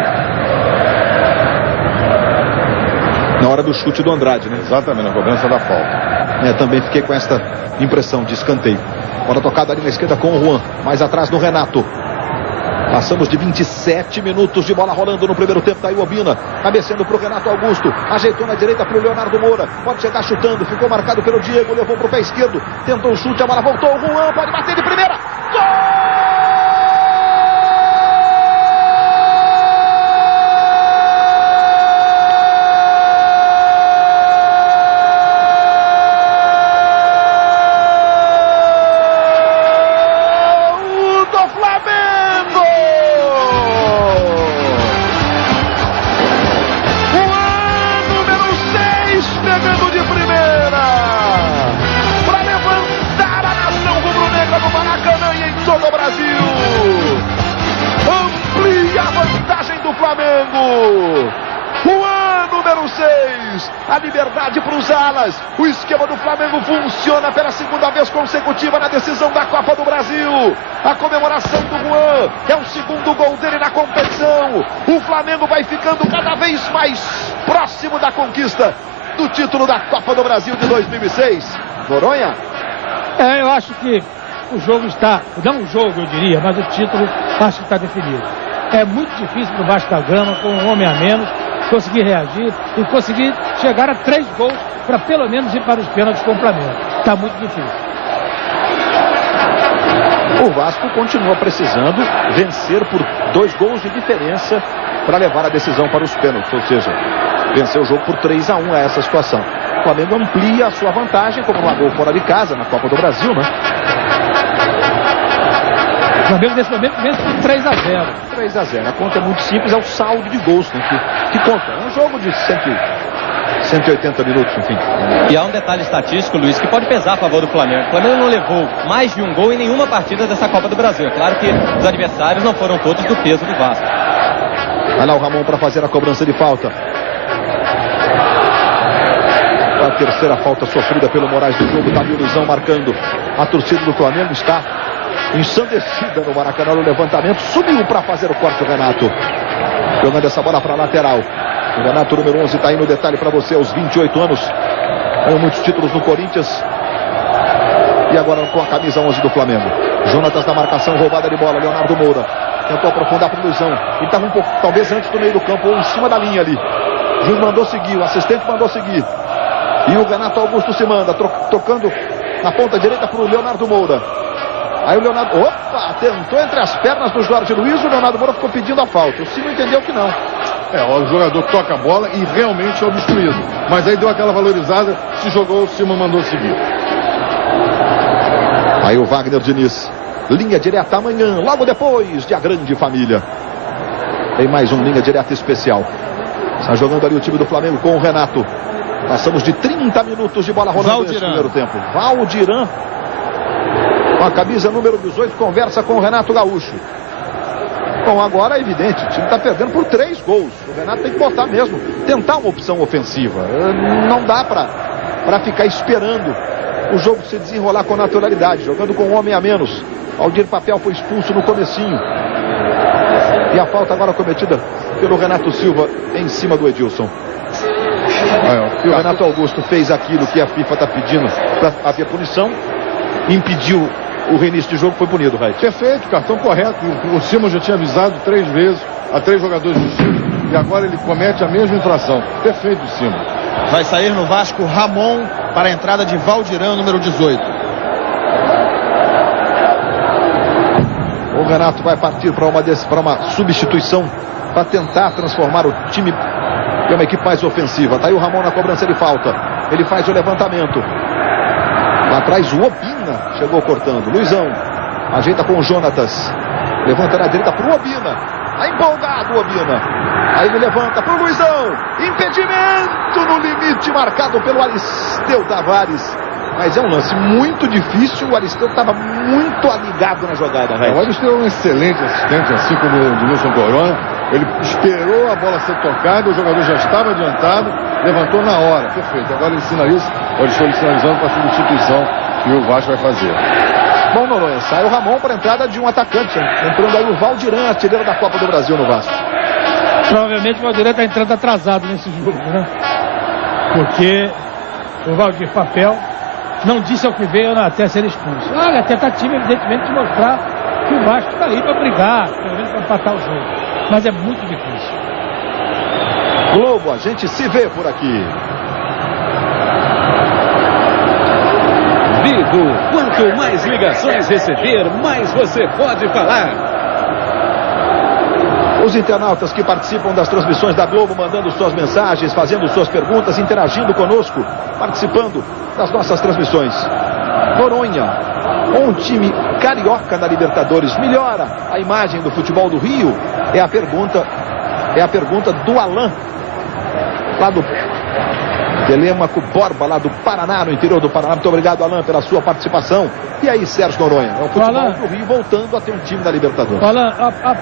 Na hora do chute do Andrade, né? Exatamente, na cobrança da falta. Também fiquei com esta impressão de escanteio. Bola tocada ali na esquerda com o Juan. Mais atrás no Renato. Passamos de 27 minutos de bola rolando no primeiro tempo. Daí o Obina, cabeceando para o Renato Augusto. Ajeitou na direita para o Leonardo Moura. Pode chegar chutando. Ficou marcado pelo Diego. Levou para o pé esquerdo. Tentou o chute. A bola voltou. O Juan pode bater de primeira. Gol! A liberdade para os alas. O esquema do Flamengo funciona pela segunda vez consecutiva na decisão da Copa do Brasil. A comemoração do Juan é o segundo gol dele na competição. O Flamengo vai ficando cada vez mais próximo da conquista do título da Copa do Brasil de 2006. Noronha? Eu acho que o jogo está, não o jogo eu diria, mas o título acho que está definido. É muito difícil para o Vasco da Gama, com um homem a menos, conseguir reagir e conseguir chegar a 3 gols para pelo menos ir para os pênaltis com o Flamengo. Está muito difícil. O Vasco continua precisando vencer por 2 gols de diferença para levar a decisão para os pênaltis, ou seja, vencer o jogo por 3-1 é essa situação. O Flamengo amplia a sua vantagem, como no gol fora de casa na Copa do Brasil, né? O Flamengo nesse momento vence por 3-0. 3-0. A conta é muito simples, é o saldo de gols, né, que conta. É um jogo de 180 minutos, enfim. E há um detalhe estatístico, Luiz, que pode pesar a favor do Flamengo. O Flamengo não levou mais de um gol em nenhuma partida dessa Copa do Brasil. É claro que os adversários não foram todos do peso do Vasco. Vai lá o Ramon para fazer a cobrança de falta. A terceira falta sofrida pelo Moraes do jogo. Tá o Luizão marcando. A torcida do Flamengo está ensandecida no Maracanã no levantamento. Subiu para fazer o corte o Renato. Jogando essa bola para a lateral. O Renato, número 11, está aí no detalhe para você, aos 28 anos. Ganhou muitos títulos no Corinthians. E agora com a camisa 11 do Flamengo. Jonatas na marcação, roubada de bola. Leonardo Moura. Tentou aprofundar para o Luizão. Ele estava um pouco, talvez antes do meio do campo, ou em cima da linha ali. O juiz mandou seguir, o assistente mandou seguir. E o Renato Augusto se manda, tocando na ponta direita para o Leonardo Moura. Aí o Leonardo, tentou entre as pernas do Jorge Luiz, o Leonardo Moura ficou pedindo a falta. O Cimo entendeu que não. O jogador toca a bola e realmente é obstruído. Mas aí deu aquela valorizada, se jogou, o Cimo mandou seguir. Aí o Wagner Diniz, linha direta amanhã, logo depois de A Grande Família. Tem mais um linha direta especial. Está jogando ali o time do Flamengo com o Renato. Passamos de 30 minutos de bola rolando nesse primeiro tempo. Valdiran, com a camisa número 18, conversa com o Renato Gaúcho. Bom, agora é evidente, o time está perdendo por 3 gols. O Renato tem que botar mesmo, tentar uma opção ofensiva. Não dá para ficar esperando o jogo se desenrolar com naturalidade, jogando com um homem a menos. Aldir Papel foi expulso no comecinho. E a falta agora cometida pelo Renato Silva em cima do Edilson. E o Renato Augusto fez aquilo que a FIFA está pedindo para haver punição, impediu o reinício de jogo, foi punido, Raid. Perfeito, cartão correto. O Simon já tinha avisado 3 vezes a 3 jogadores do Chile e agora ele comete a mesma infração. Perfeito, Simon. Vai sair no Vasco Ramon para a entrada de Valdiran, número 18. O Renato vai partir para uma substituição para tentar transformar o time em uma equipe mais ofensiva. Tá aí o Ramon na cobrança de falta. Ele faz o levantamento. Lá atrás o Obina chegou cortando. Luizão ajeita com o Jonatas. Levanta na direita para o Obina. Tá empolgado o Obina. Aí ele levanta para o Luizão. Impedimento no limite marcado pelo Aristeu Tavares. Mas é um lance muito difícil. O Aristeu estava muito ligado na jogada. O Aristeu é um excelente assistente, assim como o Nilson Corona. Ele esperou a bola ser tocada, o jogador já estava adiantado, levantou na hora. Perfeito. Agora ele sinaliza, ou estou sinalizando para a substituição que o Vasco vai fazer. Bom, Noronha, sai o Ramon para a entrada de um atacante. Entrando aí o Valdiran, artilheiro da Copa do Brasil no Vasco. Provavelmente o Valdiran está entrando atrasado nesse jogo, né? Porque o Valdir Papel não disse ao que veio até ser expulso. Olha, a tentativa, evidentemente, de mostrar que o Vasco está aí para brigar, pelo menos para empatar o jogo. Mas é muito difícil. Globo, a gente se vê por aqui. Vivo, quanto mais ligações receber, mais você pode falar. Os internautas que participam das transmissões da Globo, mandando suas mensagens, fazendo suas perguntas, interagindo conosco, participando das nossas transmissões. Noronha, um time carioca na Libertadores, melhora a imagem do futebol do Rio? É a pergunta do Alain, lá do Telêmaco Borba, lá do Paraná, no interior do Paraná. Muito obrigado, Alain, pela sua participação. E aí, Sérgio Noronha, é o futebol do Rio voltando a ter um time da Libertadores. Alain,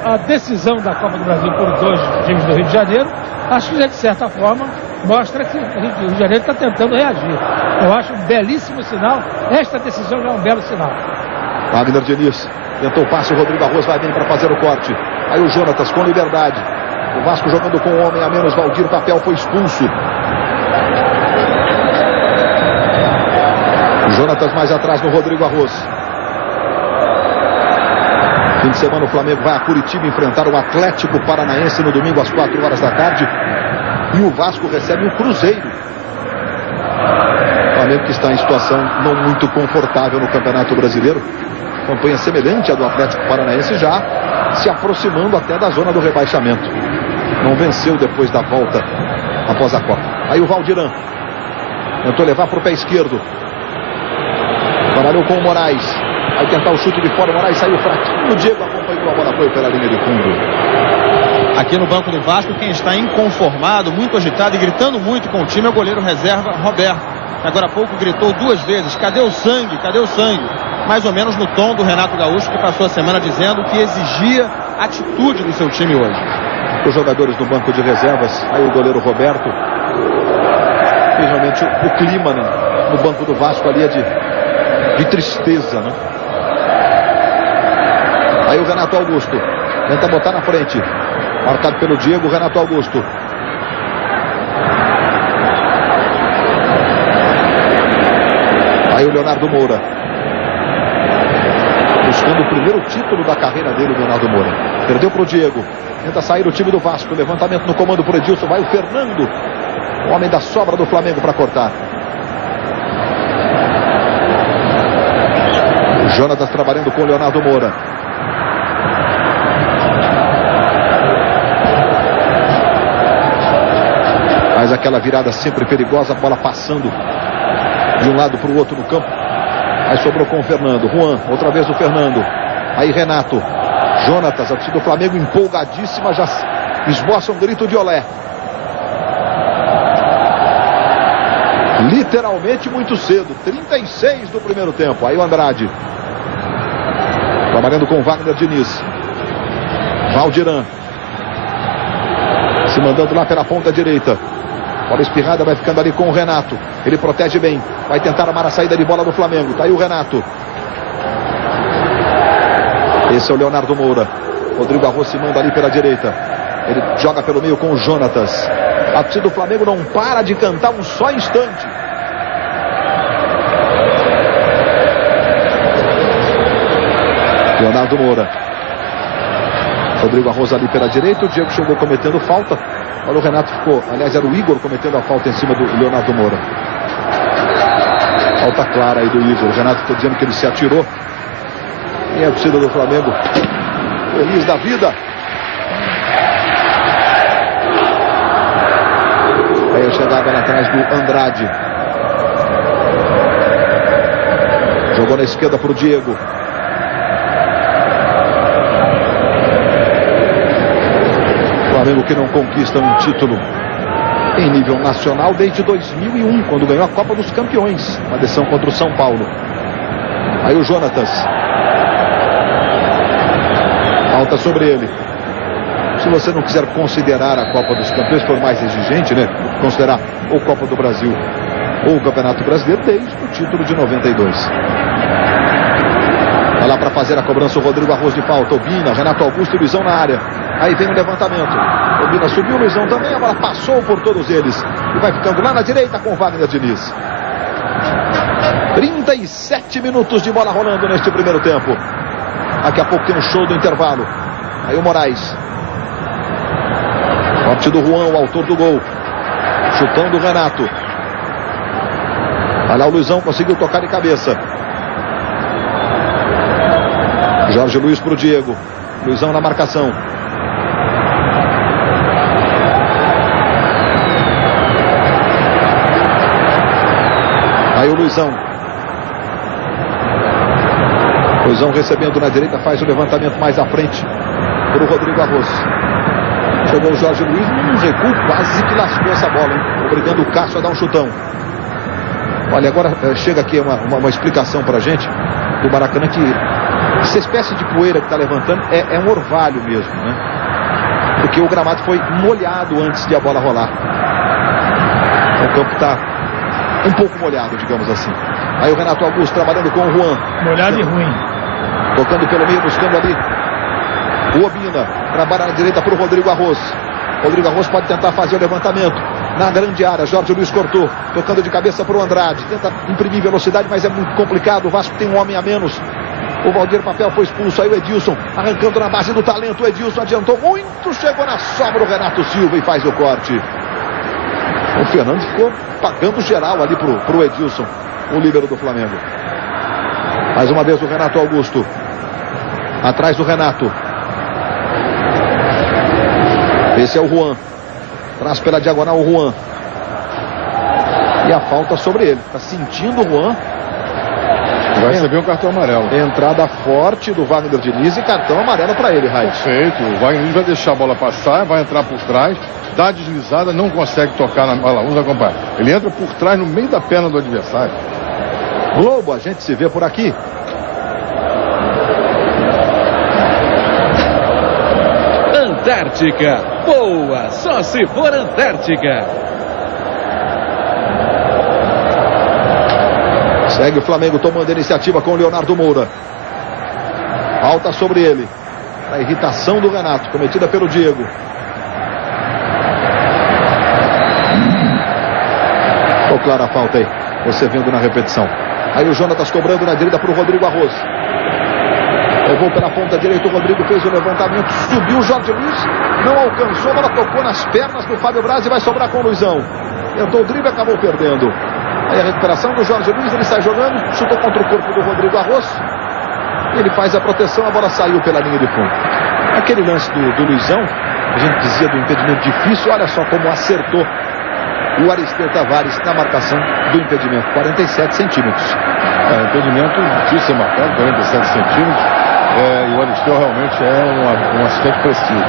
a decisão da Copa do Brasil por 2 times do Rio de Janeiro, acho que de certa forma mostra que o Rio de Janeiro está tentando reagir. Eu acho um belíssimo sinal. Esta decisão já é um belo sinal. Wagner Diniz tentou o passe, o Rodrigo Arroz vai bem para fazer o corte. Aí o Jonatas com liberdade. O Vasco jogando com um homem a menos. Valdir Papel foi expulso. O Jonatas mais atrás no Rodrigo Arroz. Fim de semana o Flamengo vai a Curitiba enfrentar o Atlético Paranaense no domingo às 4 horas da tarde. E o Vasco recebe o Cruzeiro. O Flamengo que está em situação não muito confortável no Campeonato Brasileiro. Campanha semelhante à do Atlético Paranaense, já se aproximando até da zona do rebaixamento. Não venceu depois da volta após a Copa. Aí o Valdiran tentou levar para o pé esquerdo. Trabalhou com o Moraes. Vai tentar o chute de fora. O Moraes saiu fraquinho. O Diego acompanhou a bola, foi pela linha de fundo. Aqui no banco do Vasco, quem está inconformado, muito agitado e gritando muito com o time é o goleiro reserva Roberto. Agora há pouco gritou 2 vezes: cadê o sangue? Cadê o sangue? Mais ou menos no tom do Renato Gaúcho, que passou a semana dizendo que exigia atitude do seu time hoje. Os jogadores do banco de reservas, aí o goleiro Roberto. E realmente o clima no banco do Vasco ali é de tristeza, né? Aí o Renato Augusto tenta botar na frente, marcado pelo Diego. Renato Augusto. Aí o Leonardo Moura. buscando o primeiro título da carreira dele, o Leonardo Moura. Perdeu para o Diego. Tenta sair o time do Vasco. Levantamento no comando por Edilson. Vai o Fernando, o homem da sobra do Flamengo, para cortar. O Jonatas trabalhando com o Leonardo Moura. Faz aquela virada sempre perigosa. A bola passando de um lado para o outro no campo. Aí sobrou com o Fernando. Juan, outra vez o Fernando. Aí Renato. Jonatas, a torcida do Flamengo empolgadíssima, já esboça um grito de olé. Literalmente muito cedo. 36 do primeiro tempo. Aí o Andrade. Trabalhando com o Wagner Diniz. Valdiran. Se mandando lá pela ponta direita. Bola espirrada, vai ficando ali com o Renato. Ele protege bem. Vai tentar armar a saída de bola do Flamengo. Tá aí o Renato. Esse é o Leonardo Moura. Rodrigo Arroz se manda ali pela direita. Ele joga pelo meio com o Jonatas. A torcida do Flamengo não para de cantar um só instante. Leonardo Moura. Rodrigo Arroz ali pela direita. O Diego chegou cometendo falta. Olha, o Renato ficou, aliás, era o Igor cometendo a falta em cima do Leonardo Moura. Falta clara aí do Igor. O Renato está dizendo que ele se atirou. E a torcida do Flamengo feliz da vida. Aí a chegada lá atrás do Andrade. Jogou na esquerda para o Diego. Flamengo que não conquista um título em nível nacional desde 2001, quando ganhou a Copa dos Campeões, uma decisão contra o São Paulo. Aí o Jonatas. Falta sobre ele. Se você não quiser considerar a Copa dos Campeões, for mais exigente, né? Considerar ou Copa do Brasil ou o Campeonato Brasileiro desde o título de 92. Vai lá para fazer a cobrança o Rodrigo Arroz de falta. Obina, Renato Augusto e Luizão na área. Aí vem o levantamento. Obina subiu, Luizão também. A bola passou por todos eles. E vai ficando lá na direita com o Wagner Diniz. 37 minutos de bola rolando neste primeiro tempo. Daqui a pouco tem um show do intervalo. Aí o Moraes. Corte do Juan, o autor do gol. Chutão do Renato. Olha lá, o Luizão conseguiu tocar de cabeça. Jorge Luiz para o Diego. Luizão na marcação. Aí o Luizão. Luizão recebendo na direita, faz o levantamento mais à frente para o Rodrigo Arroz. Chegou o Jorge Luiz num recuo, quase que lascou essa bola, hein? Obrigando o Cássio a dar um chutão. Olha, agora chega aqui uma explicação para a gente do Maracanã, que essa espécie de poeira que está levantando é um orvalho mesmo, né? Porque o gramado foi molhado antes de a bola rolar. O campo está um pouco molhado, digamos assim. Aí o Renato Augusto trabalhando com o Juan. Molhado e ruim. Tocando pelo meio, buscando ali o Obina. Trabalha na direita para o Rodrigo Arroz. Rodrigo Arroz pode tentar fazer o levantamento na grande área. Jorge Luiz cortou. Tocando de cabeça para o Andrade. Tenta imprimir velocidade, mas é muito complicado. O Vasco tem um homem a menos. O Valdir Papel foi expulso. Aí o Edilson arrancando na base do talento. O Edilson adiantou muito. Chegou na sobra o Renato Silva e faz o corte. O Fernando ficou pagando geral ali pro Edilson, o líbero do Flamengo. Mais uma vez o Renato Augusto. Atrás do Renato. Esse é o Juan. Traz pela diagonal o Juan. E a falta sobre ele. Está sentindo o Juan. Vai receber um cartão amarelo. Entrada forte do Wagner Diniz e cartão amarelo para ele, Raid. Perfeito. O Wagner Diniz vai deixar a bola passar, vai entrar por trás, dá deslizada, não consegue tocar na bola. Vamos acompanhar. Ele entra por trás, no meio da perna do adversário. Globo, a gente se vê por aqui. Antártica. Boa, só se for Antártica. Segue o Flamengo tomando a iniciativa com o Leonardo Moura. Falta sobre ele. A irritação do Renato, cometida pelo Diego. Ficou clara a falta aí. Você vendo na repetição. Aí o Jonatas cobrando na direita para o Rodrigo Arroz. Levou pela ponta direita, o Rodrigo fez o levantamento, subiu o Jorge Luiz, não alcançou, ela tocou nas pernas do Fábio Braz e vai sobrar com o Luizão. Tentou o drible e acabou perdendo. Aí a recuperação do Jorge Luiz, ele sai jogando, chutou contra o corpo do Rodrigo Arroz. Ele faz a proteção, a bola saiu pela linha de fundo. Aquele lance do Luizão, a gente dizia do impedimento difícil, olha só como acertou o Aristeu Tavares na marcação do impedimento, 47 centímetros. Impedimento difícil ser marcado, 47 centímetros. E o Aristeu realmente é um assistente preciso.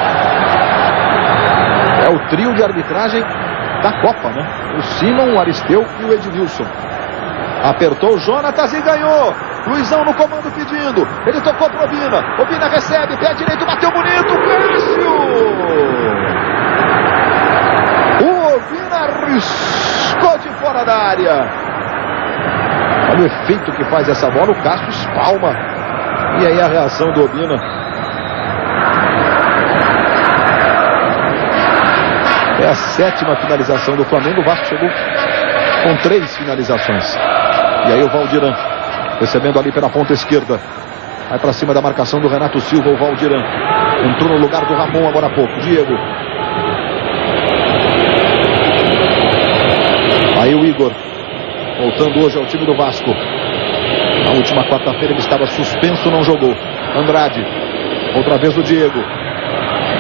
É o trio de arbitragem da Copa, né? O Simon, o Aristeu e o Ednilson. Apertou o Jonatas e ganhou. Luizão no comando pedindo. Ele tocou pro Obina. Obina recebe, pé direito, bateu bonito. Cássio! O Obina arriscou de fora da área. Olha o efeito que faz essa bola. O Cássio espalma. E aí a reação do Obina. É a 7ª finalização do Flamengo. O Vasco chegou com 3 finalizações. E aí o Valdiran recebendo ali pela ponta esquerda. Vai para cima da marcação do Renato Silva, o Valdiran. Entrou no lugar do Ramon agora há pouco. Diego. Aí o Igor. Voltando hoje ao time do Vasco. Na última quarta-feira ele estava suspenso, não jogou. Andrade. Outra vez o Diego.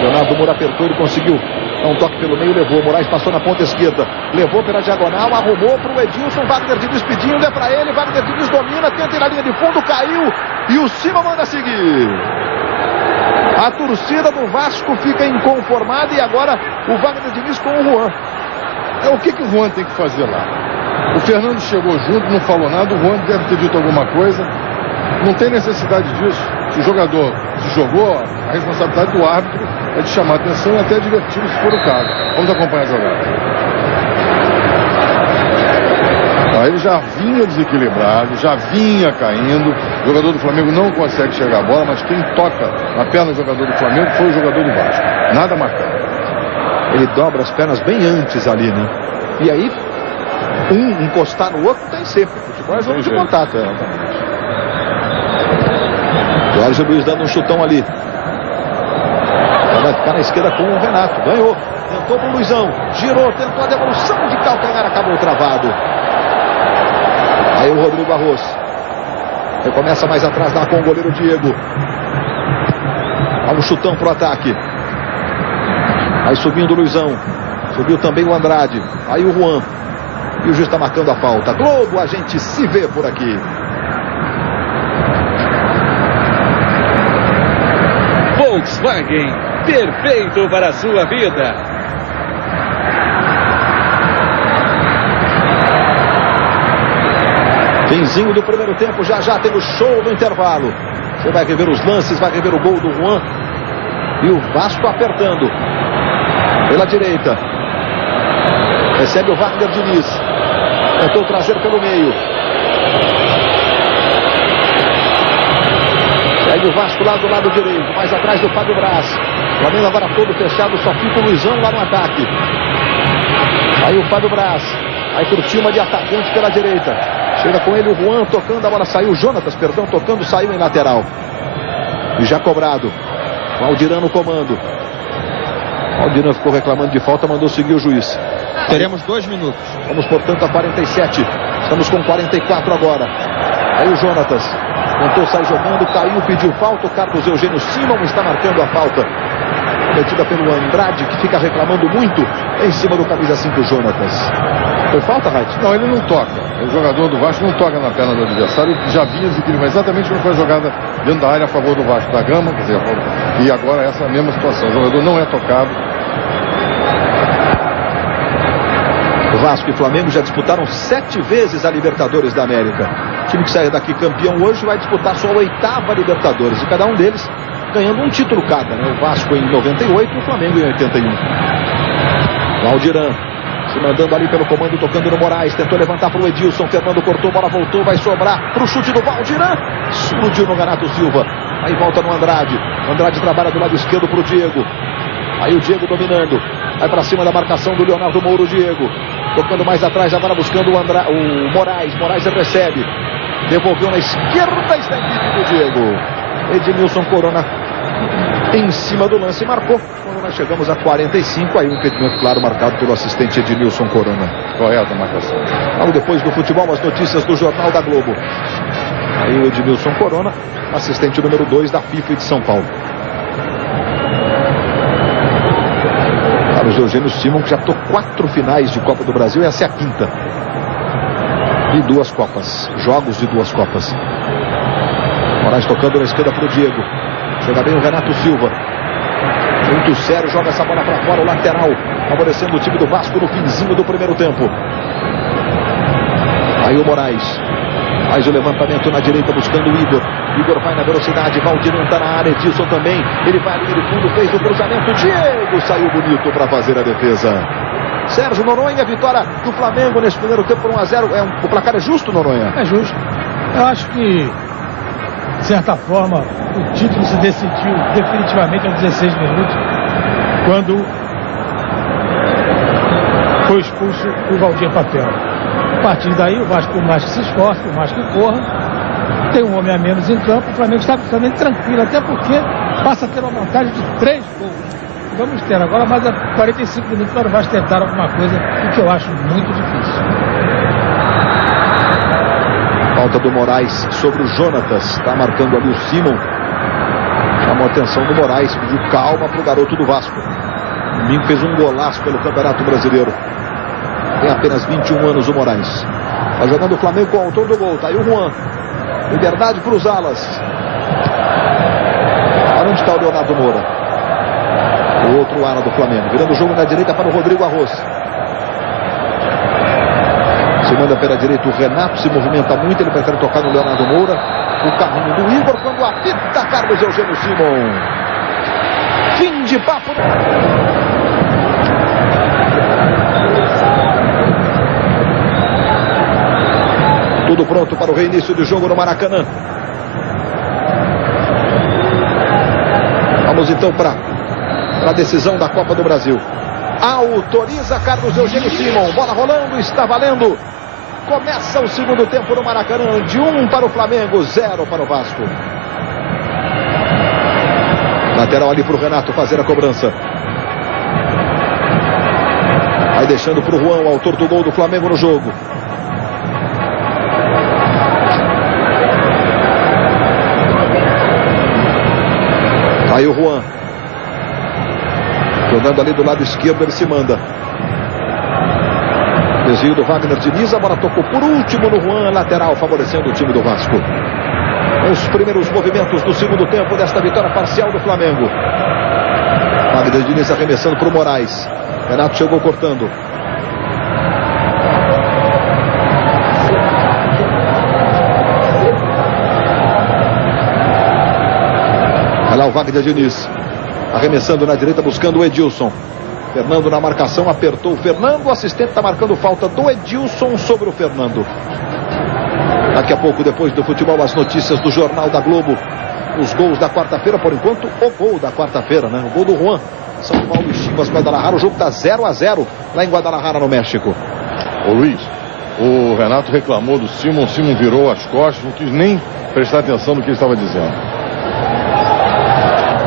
Leonardo Moura apertou, ele conseguiu. Dá um toque pelo meio, levou. Moraes passou na ponta esquerda. Levou pela diagonal, arrumou para o Edilson. Wagner Diniz pedindo, é para ele. Wagner Diniz domina, tenta ir na linha de fundo, caiu. E o Cima manda seguir. A torcida do Vasco fica inconformada. E agora o Wagner Diniz com o Juan. O que o Juan tem que fazer lá? O Fernando chegou junto, não falou nada. O Juan deve ter dito alguma coisa. Não tem necessidade disso. Se o jogador se jogou, a responsabilidade do árbitro é de chamar a atenção e até divertir se for o caso. Vamos acompanhar a jogada. Ele já vinha desequilibrado, já vinha caindo. O jogador do Flamengo não consegue chegar à bola, mas quem toca na perna do jogador do Flamengo foi o jogador do Vasco. Nada marcado. Ele dobra as pernas bem antes ali, né? E aí, um encostar no outro tem sempre. Futebol é jogo de contato. Jorge Luiz dando um chutão ali. Vai ficar na esquerda com o Renato. Ganhou. Tentou pro Luizão. Girou, tentou a devolução de calcanhar. Acabou travado. Aí o Rodrigo Arroz. Recomeça mais atrás lá com o goleiro Diego. Dá um chutão pro ataque. Aí subindo o Luizão. Subiu também o Andrade. Aí o Juan. E o juiz está marcando a falta. Globo, a gente se vê por aqui. Volkswagen, perfeito para a sua vida. Finzinho do primeiro tempo, já tem o show do intervalo. Você vai rever os lances, vai rever o gol do Juan. E o Vasco apertando. Pela direita. Recebe o Wagner Diniz. Tentou trazer pelo meio. Segue o Vasco lá do lado direito, mais atrás do Fábio Braz. O Flamengo agora todo fechado, só fica o Luizão lá no ataque. Aí o Fábio Braz. Aí curtiu uma de atacante pela direita. Chega com ele o Juan tocando, a bola saiu. O Jonatas, perdão, tocando, saiu em lateral. E já cobrado. Valdiran no comando. Valdiran ficou reclamando de falta, mandou seguir o juiz. Teremos 2 minutos. Vamos, portanto, a 47. Estamos com 44 agora. Aí o Jonatas. Tentou sair jogando, caiu, pediu falta. O Carlos Eugênio Simon está marcando a falta. Cometida pelo Andrade, que fica reclamando muito em cima do camisa 5 Jonatas. Foi falta, Raid? Não, ele não toca. O jogador do Vasco não toca na perna do adversário. Já vinha desequilibrado exatamente como foi a jogada dentro da área a favor do Vasco da Gama. Quer dizer, e agora essa mesma situação. O jogador não é tocado. Vasco e Flamengo já disputaram 7 vezes a Libertadores da América. O time que sai daqui campeão hoje vai disputar sua 8ª Libertadores. E cada um deles ganhando um título cada, né? O Vasco em 98 e o Flamengo em 81. Valdiran se mandando ali pelo comando, tocando no Moraes. Tentou levantar para o Edilson. Fernando cortou, bola voltou, vai sobrar para o chute do Valdiran. Explodiu no Renato Silva. Aí volta no Andrade. Andrade trabalha do lado esquerdo para o Diego. Aí o Diego dominando. Vai para cima da marcação do Leonardo Moura, o Diego. Tocando mais atrás, agora buscando o Moraes. Moraes recebe. Devolveu na esquerda, está a equipe do Diego. Edmilson Corona em cima do lance marcou. Quando nós chegamos a 45, aí um impedimento claro marcado pelo assistente Edmilson Corona. Correto a marcação. Logo depois do futebol, as notícias do Jornal da Globo. Aí o Edmilson Corona, assistente número 2 da FIFA de São Paulo. Carlos Eugênio Simon, que já tocou 4 finais de Copa do Brasil, essa é a 5ª. E 2 Copas, jogos de 2 Copas. Moraes tocando na esquerda para o Diego. Chega bem o Renato Silva. Muito sério, joga essa bola para fora, o lateral, favorecendo o time do Vasco no finzinho do primeiro tempo. Aí o Moraes faz o levantamento na direita buscando o Igor. Igor vai na velocidade, Valdir não está na área, Edilson também. Ele vai ali no fundo, fez o cruzamento. Diego saiu bonito para fazer a defesa. Sérgio Noronha, vitória do Flamengo nesse primeiro tempo por 1-0. O placar é justo, Noronha? É justo. Eu acho que, de certa forma, o título se decidiu definitivamente aos 16 minutos, quando foi expulso o Valdir Papel. A partir daí, o Vasco, por mais que se esforce, por mais que corra, tem um homem a menos em campo. O Flamengo está absolutamente tranquilo, até porque passa a ter uma vantagem de 3 gols. Vamos ter agora mais a 45 minutos para o Vasco tentar alguma coisa, o que eu acho muito difícil. Falta do Moraes sobre o Jonatas. Está marcando ali o Simon. Chamou a atenção do Moraes. Pediu calma para o garoto do Vasco. Domingo fez um golaço pelo Campeonato Brasileiro. Tem apenas 21 anos o Moraes. Está jogando o Flamengo com o autor do gol. Está aí o Juan. Liberdade para os alas. Olha onde está o Leonardo Moura. O outro ala do Flamengo. Virando o jogo na direita para o Rodrigo Arroz. Se manda pela direita o Renato. Se movimenta muito. Ele prefere tocar no Leonardo Moura. O carrinho do Igor quando apita Carlos Eugênio Simon. Fim de papo. Tudo pronto para o reinício do jogo no Maracanã. Vamos então para a decisão da Copa do Brasil. Autoriza Carlos Eugênio Simon. Bola rolando, está valendo. Começa o segundo tempo no Maracanã. De 1 para o Flamengo, 0 para o Vasco. Lateral ali para o Renato fazer a cobrança. Vai deixando para o Juan, o autor do gol do Flamengo no jogo. Aí o Juan. Jogando ali do lado esquerdo, ele se manda. Desvio do Wagner Diniz, a bola tocou por último no Juan, lateral, favorecendo o time do Vasco. Os primeiros movimentos do segundo tempo desta vitória parcial do Flamengo. Wagner Diniz arremessando para o Moraes. Renato chegou cortando. Olha lá o Wagner Diniz. Arremessando na direita, buscando o Edilson. Fernando na marcação, apertou o Fernando. O assistente está marcando falta do Edilson sobre o Fernando. Daqui a pouco, depois do futebol, as notícias do Jornal da Globo. Os gols da quarta-feira, por enquanto, o gol da quarta-feira, né? O gol do Juan. São Paulo e Chivas, Guadalajara. O jogo está 0-0 lá em Guadalajara, no México. Ô Luiz, o Renato reclamou do Simon. O Simon virou as costas, não quis nem prestar atenção no que ele estava dizendo.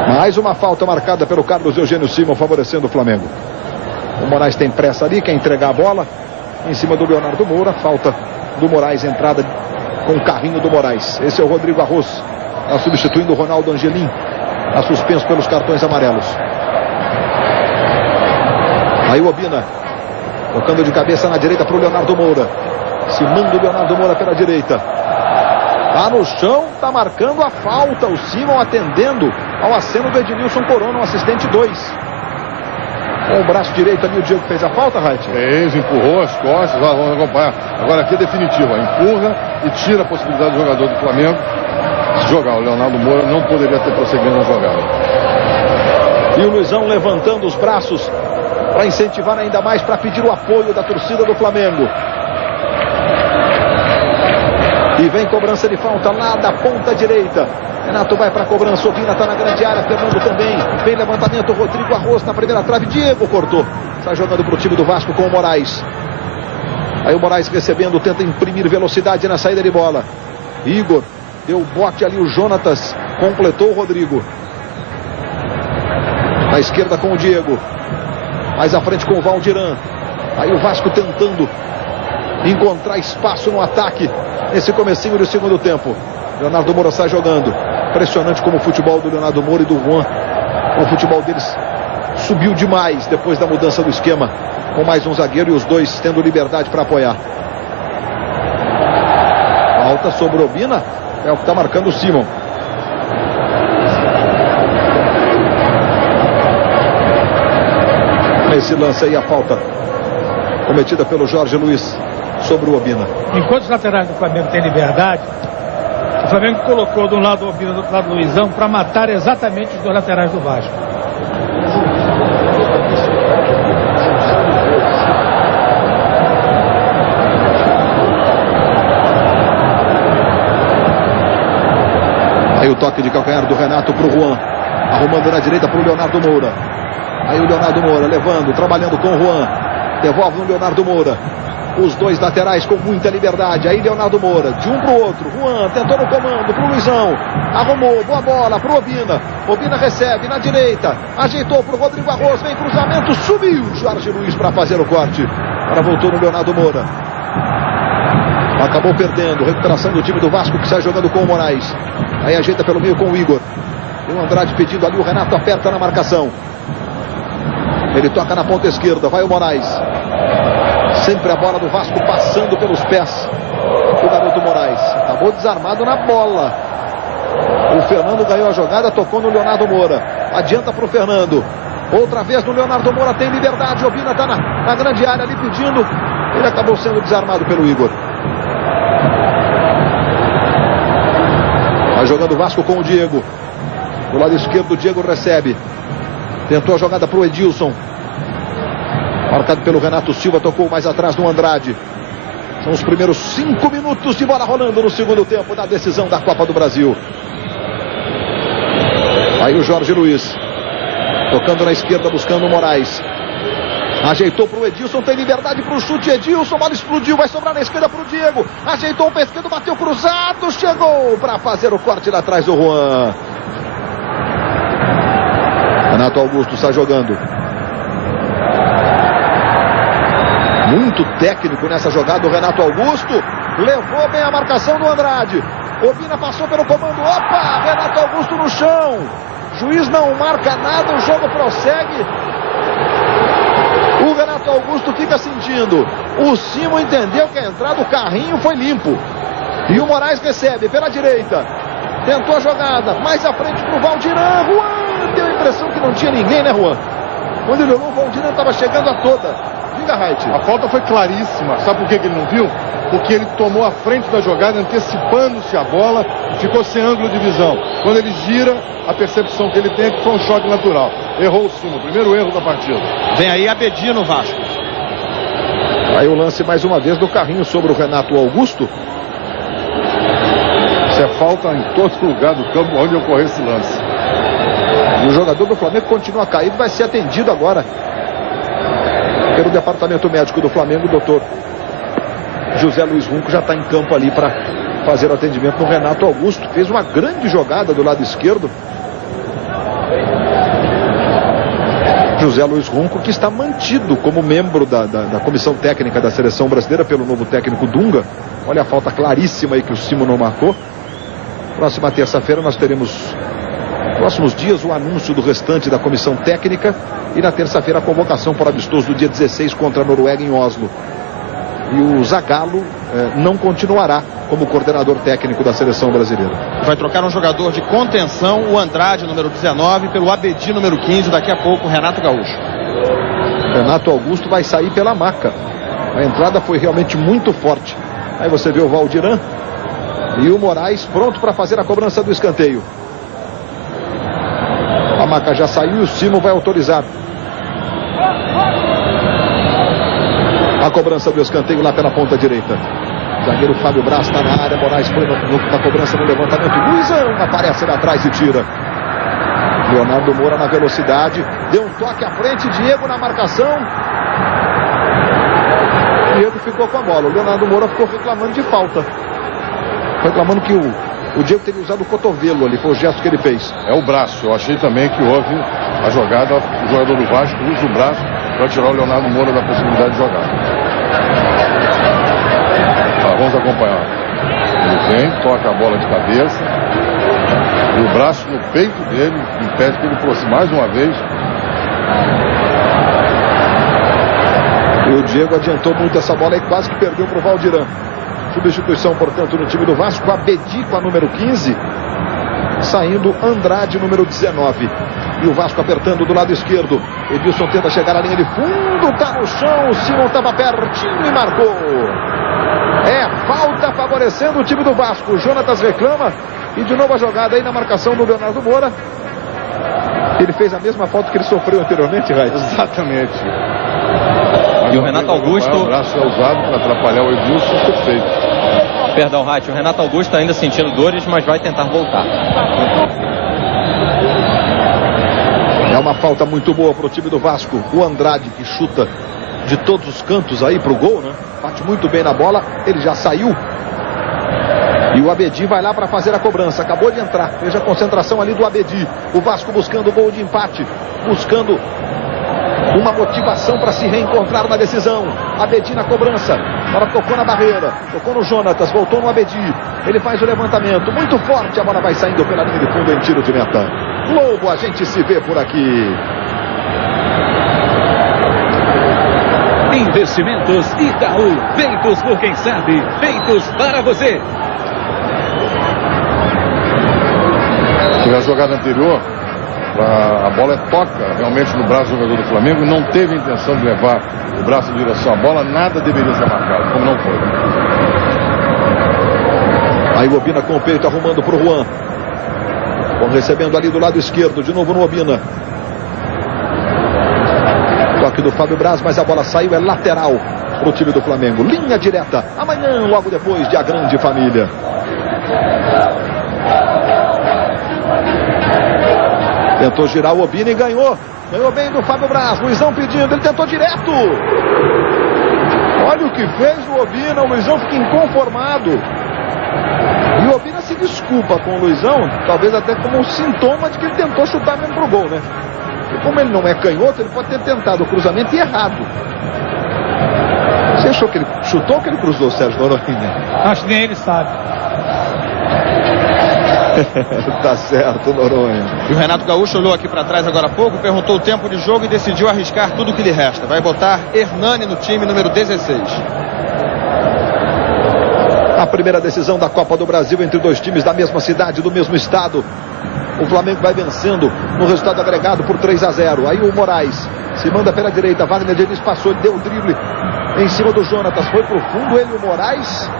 Mais uma falta marcada pelo Carlos Eugênio Simon, favorecendo o Flamengo. O Moraes tem pressa ali, quer entregar a bola em cima do Leonardo Moura. Falta do Moraes, entrada com o carrinho do Moraes. Esse é o Rodrigo Arroz. Está substituindo o Ronaldo Angelim. Está suspenso pelos cartões amarelos. Aí o Obina. Tocando de cabeça na direita para o Leonardo Moura. Se manda o Leonardo Moura pela direita. Está no chão, está marcando a falta. O Simon atendendo ao aceno do Edmilson Corona, um assistente 2. Com o braço direito ali, o Diego fez a falta, Reit? Fez, empurrou as costas. Vamos acompanhar. Agora aqui é definitiva. Empurra e tira a possibilidade do jogador do Flamengo de jogar. O Leonardo Moura não poderia ter prosseguido na jogada. E o Luizão levantando os braços para incentivar ainda mais, para pedir o apoio da torcida do Flamengo. E vem cobrança de falta lá da ponta direita. Renato vai para a cobrança, Obina está na grande área, Fernando também. Vem levantamento, Rodrigo Arroz na primeira trave, Diego cortou. Está jogando para o time do Vasco com o Moraes. Aí o Moraes recebendo, tenta imprimir velocidade na saída de bola. Igor Deu bote ali o Jonatas. Completou o Rodrigo. Na esquerda com o Diego. Mais à frente com o Valdiran. Aí o Vasco tentando encontrar espaço no ataque. Nesse comecinho do segundo tempo. Leonardo Moura sai jogando. Impressionante como o futebol do Leonardo Moura e do Juan. O futebol deles subiu demais depois da mudança do esquema. Com mais um zagueiro e os dois tendo liberdade para apoiar. Falta sobre o Obina. É o que está marcando o Simon. Nesse lance aí a falta cometida pelo Jorge Luiz sobre o Obina. Enquanto os laterais do Flamengo têm liberdade, o Flamengo colocou de um lado o Obina, do outro lado o Luizão, para matar exatamente os dois laterais do Vasco. Aí o toque de calcanhar do Renato para o Juan. Arrumando na direita para o Leonardo Moura. Aí o Leonardo Moura levando, trabalhando com o Juan. Devolve no Leonardo Moura. Os dois laterais com muita liberdade. Aí Leonardo Moura, de um para o outro. Juan tentou no comando para o Luizão. Arrumou, boa bola para o Obina. Obina recebe na direita. Ajeitou para o Rodrigo Arroz. Vem cruzamento, subiu Jorge Luiz para fazer o corte. Agora voltou no Leonardo Moura. Acabou perdendo. Recuperação do time do Vasco que sai jogando com o Moraes. Aí ajeita pelo meio com o Igor. E o Andrade pedindo ali. O Renato aperta na marcação. Ele toca na ponta esquerda. Vai o Moraes. Sempre a bola do Vasco passando pelos pés do garoto Moraes. Acabou desarmado na bola. O Fernando ganhou a jogada. Tocou no Leonardo Moura. Adianta para o Fernando. Outra vez no Leonardo Moura. Tem liberdade. Obina está na grande área ali pedindo. Ele acabou sendo desarmado pelo Igor. Vai jogando o Vasco com o Diego. Do lado esquerdo o Diego recebe. Tentou a jogada para o Edilson. Marcado pelo Renato Silva. Tocou mais atrás no Andrade. São os primeiros 5 minutos de bola rolando no segundo tempo da decisão da Copa do Brasil. Aí o Jorge Luiz. Tocando na esquerda, buscando o Moraes. Ajeitou para o Edilson, tem liberdade para o chute. Edilson, bola explodiu, vai sobrar na esquerda para o Diego. Ajeitou o pé esquerdo, bateu cruzado, chegou para fazer o corte lá atrás do Juan. Renato Augusto está jogando. Muito técnico nessa jogada o Renato Augusto. Levou bem a marcação do Andrade. Obina passou pelo comando. Opa! Renato Augusto no chão. Juiz não marca nada, o jogo prossegue. O Renato Augusto fica sentindo. O Simon entendeu que a entrada do carrinho foi limpo. E o Moraes recebe pela direita. Tentou a jogada. Mais à frente para o Valdiran. Juan deu a impressão que não tinha ninguém, né, Juan? Quando ele olhou, o Valdiran estava chegando a toda. Diga, Reit. A falta foi claríssima. Sabe por que ele não viu? Porque ele tomou a frente da jogada, antecipando-se a bola e ficou sem ângulo de visão. Quando ele gira, a percepção que ele tem é que foi um choque natural. Errou o Simon, primeiro erro da partida. Vem aí Abedi no Vasco. Aí o lance mais uma vez do carrinho sobre o Renato Augusto. Isso é falta em todo lugar do campo onde ocorreu esse lance. E o jogador do Flamengo continua caído, vai ser atendido agora pelo departamento médico do Flamengo. O doutor José Luiz Runco já está em campo ali para fazer o atendimento no Renato Augusto. Fez uma grande jogada do lado esquerdo. José Luiz Runco, que está mantido como membro da comissão técnica da seleção brasileira pelo novo técnico Dunga. Olha a falta claríssima aí que o Simon não marcou. Próxima terça-feira nós teremos, próximos dias, o anúncio do restante da comissão técnica. E na terça-feira a convocação para o amistoso do dia 16 contra a Noruega em Oslo. E o Zagallo não continuará como coordenador técnico da seleção brasileira. Vai trocar um jogador de contenção, o Andrade, número 19, pelo Abedi, número 15, daqui a pouco, Renato Gaúcho. Renato Augusto vai sair pela maca. A entrada foi realmente muito forte. Aí você vê o Valdiran e o Moraes pronto para fazer a cobrança do escanteio. A maca já saiu e o Simon vai autorizar a cobrança do escanteio lá pela ponta direita. Zagueiro Fábio Braz está na área. Moraes foi na cobrança no levantamento. Luizão aparece lá atrás e tira. Leonardo Moura na velocidade. Deu um toque à frente. Diego na marcação. Diego ficou com a bola. O Leonardo Moura ficou reclamando de falta. Reclamando que O Diego teria usado o cotovelo ali, foi o gesto que ele fez. É o braço. Eu achei também que houve a jogada, o jogador do Vasco usa o braço para tirar o Leonardo Moura da possibilidade de jogar. Vamos acompanhar. Ele vem, toca a bola de cabeça. E o braço no peito dele impede que ele fosse mais uma vez. E o Diego adiantou muito essa bola e quase que perdeu para o Valdirã. Substituição, portanto, no time do Vasco. Abedi com a número 15. Saindo Andrade, número 19. E o Vasco apertando do lado esquerdo. Edilson tenta chegar à linha de fundo. Tá no chão. O Simon estava pertinho e marcou. É falta favorecendo o time do Vasco. O Jonatas reclama. E de novo a jogada aí na marcação do Leonardo Moura. Ele fez a mesma falta que ele sofreu anteriormente, Raid. Exatamente. E o Renato Augusto... O braço é usado para atrapalhar o Edilson, perfeito. Perdão, Raid. O Renato Augusto ainda sentindo dores, mas vai tentar voltar. É uma falta muito boa para o time do Vasco. O Andrade, que chuta de todos os cantos aí para o gol, né? Bate muito bem na bola. Ele já saiu. E o Abedi vai lá para fazer a cobrança. Acabou de entrar. Veja a concentração ali do Abedi. O Vasco buscando o gol de empate. Buscando uma motivação para se reencontrar na decisão. Abedi na cobrança. Agora tocou na barreira. Tocou no Jonatas. Voltou no Abedi. Ele faz o levantamento. Muito forte. A bola vai saindo pela linha de fundo em tiro de meta. Globo, a gente se vê por aqui. Investimentos Itaú. Feitos por quem sabe. Feitos para você. Na jogada anterior, a bola toca realmente no braço do jogador do Flamengo. Não teve a intenção de levar o braço em direção à bola. Nada deveria ser marcado, como não foi. Aí o Obina com o peito arrumando para o Juan. Bom, recebendo ali do lado esquerdo, de novo no Obina. Toque do Fábio Braz, mas a bola saiu, é lateral para o time do Flamengo. Linha direta, amanhã, logo depois de A Grande Família. Tentou girar o Obina e ganhou. Ganhou bem do Fábio Braz. Luizão pedindo, ele tentou direto. Olha o que fez o Obina, o Luizão fica inconformado. E o Obina se desculpa com o Luizão, talvez até como um sintoma de que ele tentou chutar mesmo pro gol, né? E como ele não é canhoto, ele pode ter tentado o cruzamento e errado. Você achou que ele chutou ou que ele cruzou, Sérgio Noronha? Acho que nem ele sabe. Tá certo, Noronha. E o Renato Gaúcho olhou aqui para trás agora há pouco, perguntou o tempo de jogo e decidiu arriscar tudo que lhe resta. Vai botar Hernani no time, número 16. A primeira decisão da Copa do Brasil entre dois times da mesma cidade, do mesmo estado. O Flamengo vai vencendo no resultado agregado por 3-0. Aí o Moraes se manda pela direita. Wagner Diniz passou, ele deu o drible em cima do Jonatas. Foi pro fundo, ele e o Moraes.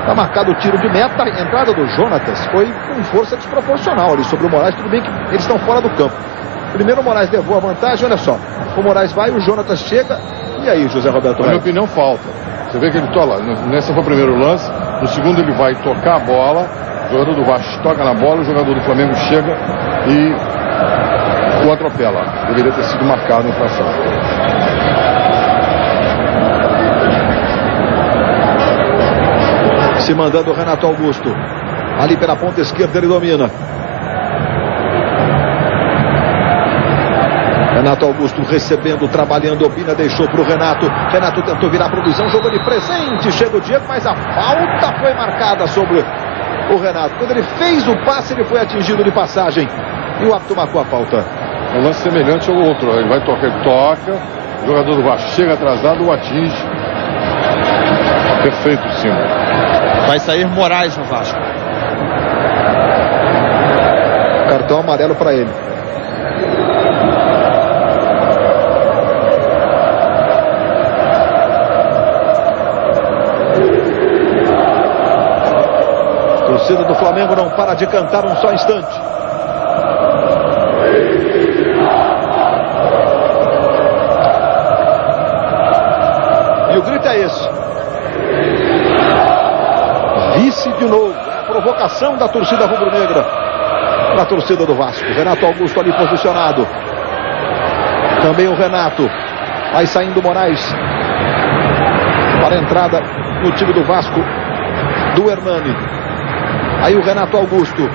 Está marcado o tiro de meta. A entrada do Jonatas foi com força desproporcional ali sobre o Moraes. Tudo bem que eles estão fora do campo. Primeiro o Moraes levou a vantagem, olha só. O Moraes vai, o Jonatas chega. E aí, José Roberto? Na minha opinião, falta. Você vê que ele toca lá. Nesse foi o primeiro lance. No segundo ele vai tocar a bola. O jogador do Vasco toca na bola. O jogador do Flamengo chega e o atropela. Deveria ter sido marcado a infração. Se mandando o Renato Augusto. Ali pela ponta esquerda ele domina. Renato Augusto recebendo, trabalhando. Obina deixou para o Renato. Renato tentou virar para o Luizão. Jogou de presente. Chega o Diego, mas a falta foi marcada sobre o Renato. Quando ele fez o passe, ele foi atingido de passagem. E o árbitro marcou a falta. É um lance semelhante ao outro. Ele vai tocar, ele toca. O jogador do Vasco chega atrasado, o atinge. Perfeito, sim. Vai sair Moraes no Vasco. Cartão amarelo para ele. A torcida do Flamengo não para de cantar um só instante. E o grito é esse. Vice de novo. A provocação da torcida rubro-negra na torcida do Vasco. Renato Augusto ali posicionado. Também o Renato. Vai saindo o Moraes para a entrada no time do Vasco do Hernani. Aí o Renato Augusto.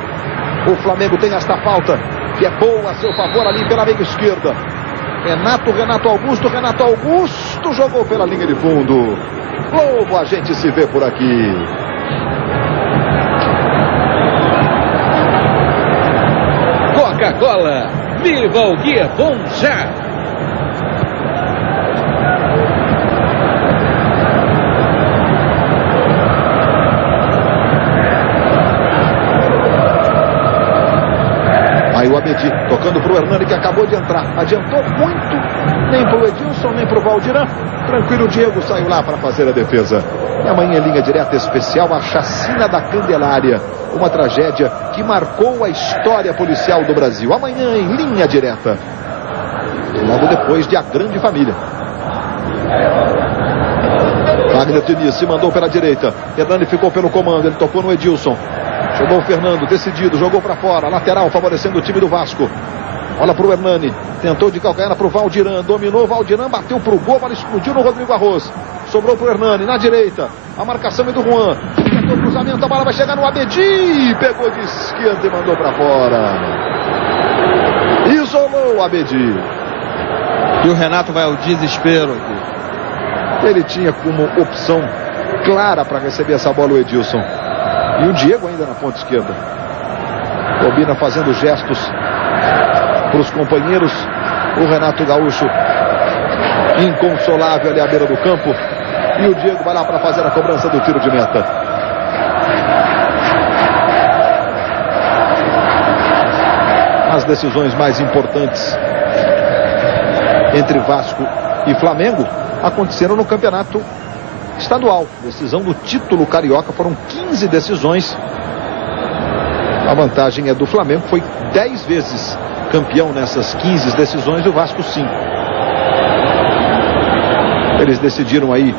O Flamengo tem esta falta, que é boa a seu favor ali pela meia esquerda. Renato Augusto jogou pela linha de fundo. Globo, a gente se vê por aqui. Coca-Cola, viva o que é bom já! Aí o Abedi tocando para o Hernani, que acabou de entrar. Adiantou muito, nem para o Edilson, nem para o Valdirã. Tranquilo, o Diego saiu lá para fazer a defesa. E amanhã, em linha direta especial, a chacina da Candelária. Uma tragédia que marcou a história policial do Brasil. Amanhã, em linha direta. Logo depois de A Grande Família. Wagner Diniz se mandou pela direita. Hernani ficou pelo comando, ele tocou no Edilson. Chegou o Fernando, decidido, jogou para fora, lateral, favorecendo o time do Vasco. Olha para o Hernani, tentou de calcanhar para o Valdirã, dominou o Valdirã, bateu para o gol, a bola explodiu no Rodrigo Arroz. Sobrou para o Hernani, na direita, a marcação é do Juan. Tentou o cruzamento, a bola vai chegar no Abedi, pegou de esquerda e mandou para fora. Isolou o Abedi. E o Renato vai ao desespero aqui. Ele tinha como opção clara para receber essa bola o Edilson. E o Diego ainda na ponta esquerda. Bobina fazendo gestos para os companheiros. O Renato Gaúcho inconsolável ali à beira do campo. E o Diego vai lá para fazer a cobrança do tiro de meta. As decisões mais importantes entre Vasco e Flamengo aconteceram no campeonato estadual. Decisão do título carioca, foram 15 decisões. A vantagem é do Flamengo, foi 10 vezes campeão nessas 15 decisões, e o Vasco 5. Eles decidiram aí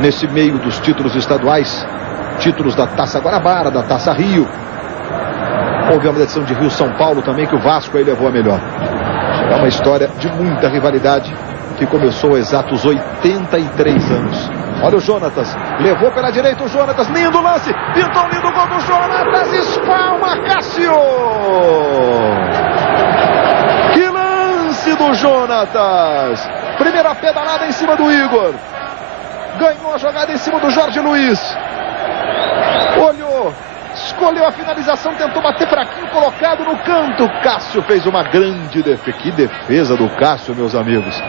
nesse meio dos títulos estaduais, títulos da Taça Guanabara, da Taça Rio. Houve uma decisão de Rio-São Paulo também, que o Vasco aí levou a melhor. É uma história de muita rivalidade que começou há exatos 83 anos. Olha o Jonatas, levou pela direita o Jonatas, lindo lance, pintou um lindo gol do Jonatas, espalma Cássio! Que lance do Jonatas! Primeira pedalada em cima do Igor, ganhou a jogada em cima do Jorge Luiz, olhou, escolheu a finalização, tentou bater fraquinho, colocado no canto. Cássio fez uma grande defesa. Que defesa do Cássio, meus amigos.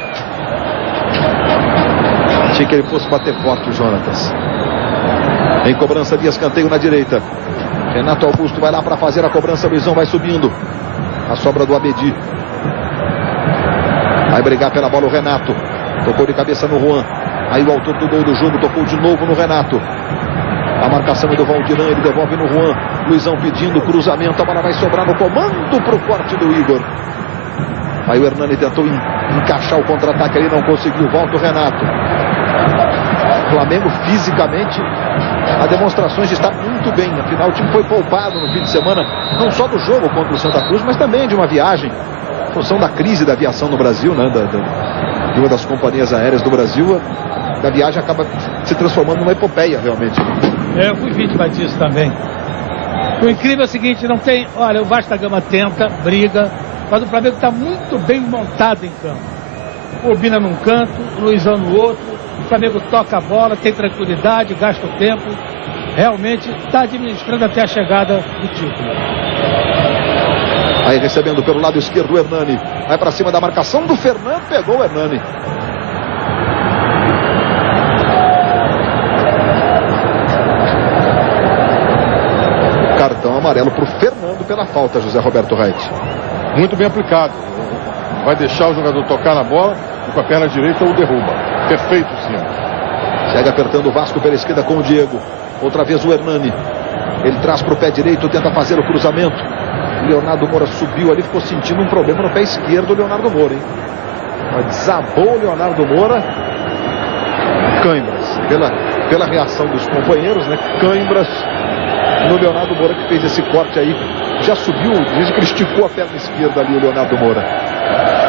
Achei que ele fosse bater forte o Jonatas. Em cobrança de escanteio na direita. Renato Augusto vai lá para fazer a cobrança. Luizão vai subindo. A sobra do Abedi. Vai brigar pela bola o Renato. Tocou de cabeça no Juan. Aí o autor do gol do jogo tocou de novo no Renato. A marcação é do Valdirã, ele devolve no Juan. Luizão pedindo cruzamento, a bola vai sobrar no comando para o corte do Igor. Aí o Hernani tentou encaixar o contra-ataque ali, não conseguiu. Volta o Renato. O Flamengo fisicamente, a demonstrações de estar muito bem. Afinal, o time foi poupado no fim de semana, não só do jogo contra o Santa Cruz, mas também de uma viagem. Em função da crise da aviação no Brasil, né? De uma das companhias aéreas do Brasil, a viagem acaba se transformando numa epopeia, realmente. Eu fui vítima disso também. O incrível é o seguinte, não tem... Olha, o Vasco da Gama tenta, briga, mas o Flamengo está muito bem montado em campo. O Bobina num canto, o Luizão no outro. O Flamengo toca a bola, tem tranquilidade, gasta o tempo. Realmente está administrando até a chegada do título. Aí recebendo pelo lado esquerdo o Hernani. Vai para cima da marcação do Fernando, pegou o Hernani. Cartão amarelo para o Fernando pela falta, José Roberto Reit. Muito bem aplicado. Vai deixar o jogador tocar na bola e com a perna direita o derruba. Perfeito, sim. Chega apertando o Vasco pela esquerda com o Diego. Outra vez o Hernani. Ele traz para o pé direito, tenta fazer o cruzamento. Leonardo Moura subiu ali, ficou sentindo um problema no pé esquerdo do Leonardo Moura, hein? Mas desabou o Leonardo Moura. Cãibras. Pela reação dos companheiros, né? Cãibras no Leonardo Moura, que fez esse corte aí. Já subiu, diz que ele esticou a perna esquerda ali, o Leonardo Moura.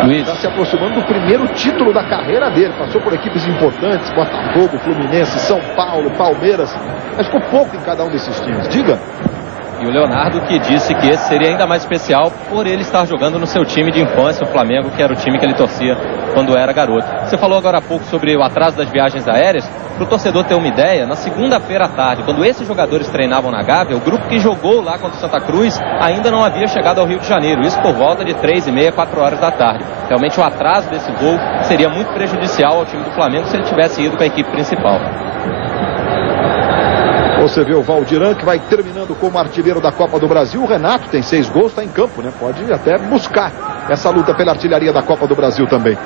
Está se aproximando do primeiro título da carreira dele. Passou por equipes importantes, Botafogo, Fluminense, São Paulo, Palmeiras. Mas ficou pouco em cada um desses times. Diga. E o Leonardo que disse que esse seria ainda mais especial por ele estar jogando no seu time de infância, o Flamengo, que era o time que ele torcia quando era garoto. Você falou agora há pouco sobre o atraso das viagens aéreas. Para o torcedor ter uma ideia, na segunda-feira à tarde, quando esses jogadores treinavam na Gávea, o grupo que jogou lá contra o Santa Cruz ainda não havia chegado ao Rio de Janeiro. Isso por volta de 3h30, 4 horas da tarde. Realmente o atraso desse voo seria muito prejudicial ao time do Flamengo se ele tivesse ido com a equipe principal. Você vê o Valdirã, que vai terminando como artilheiro da Copa do Brasil. O Renato tem 6 gols, está em campo, né? Pode até buscar essa luta pela artilharia da Copa do Brasil também.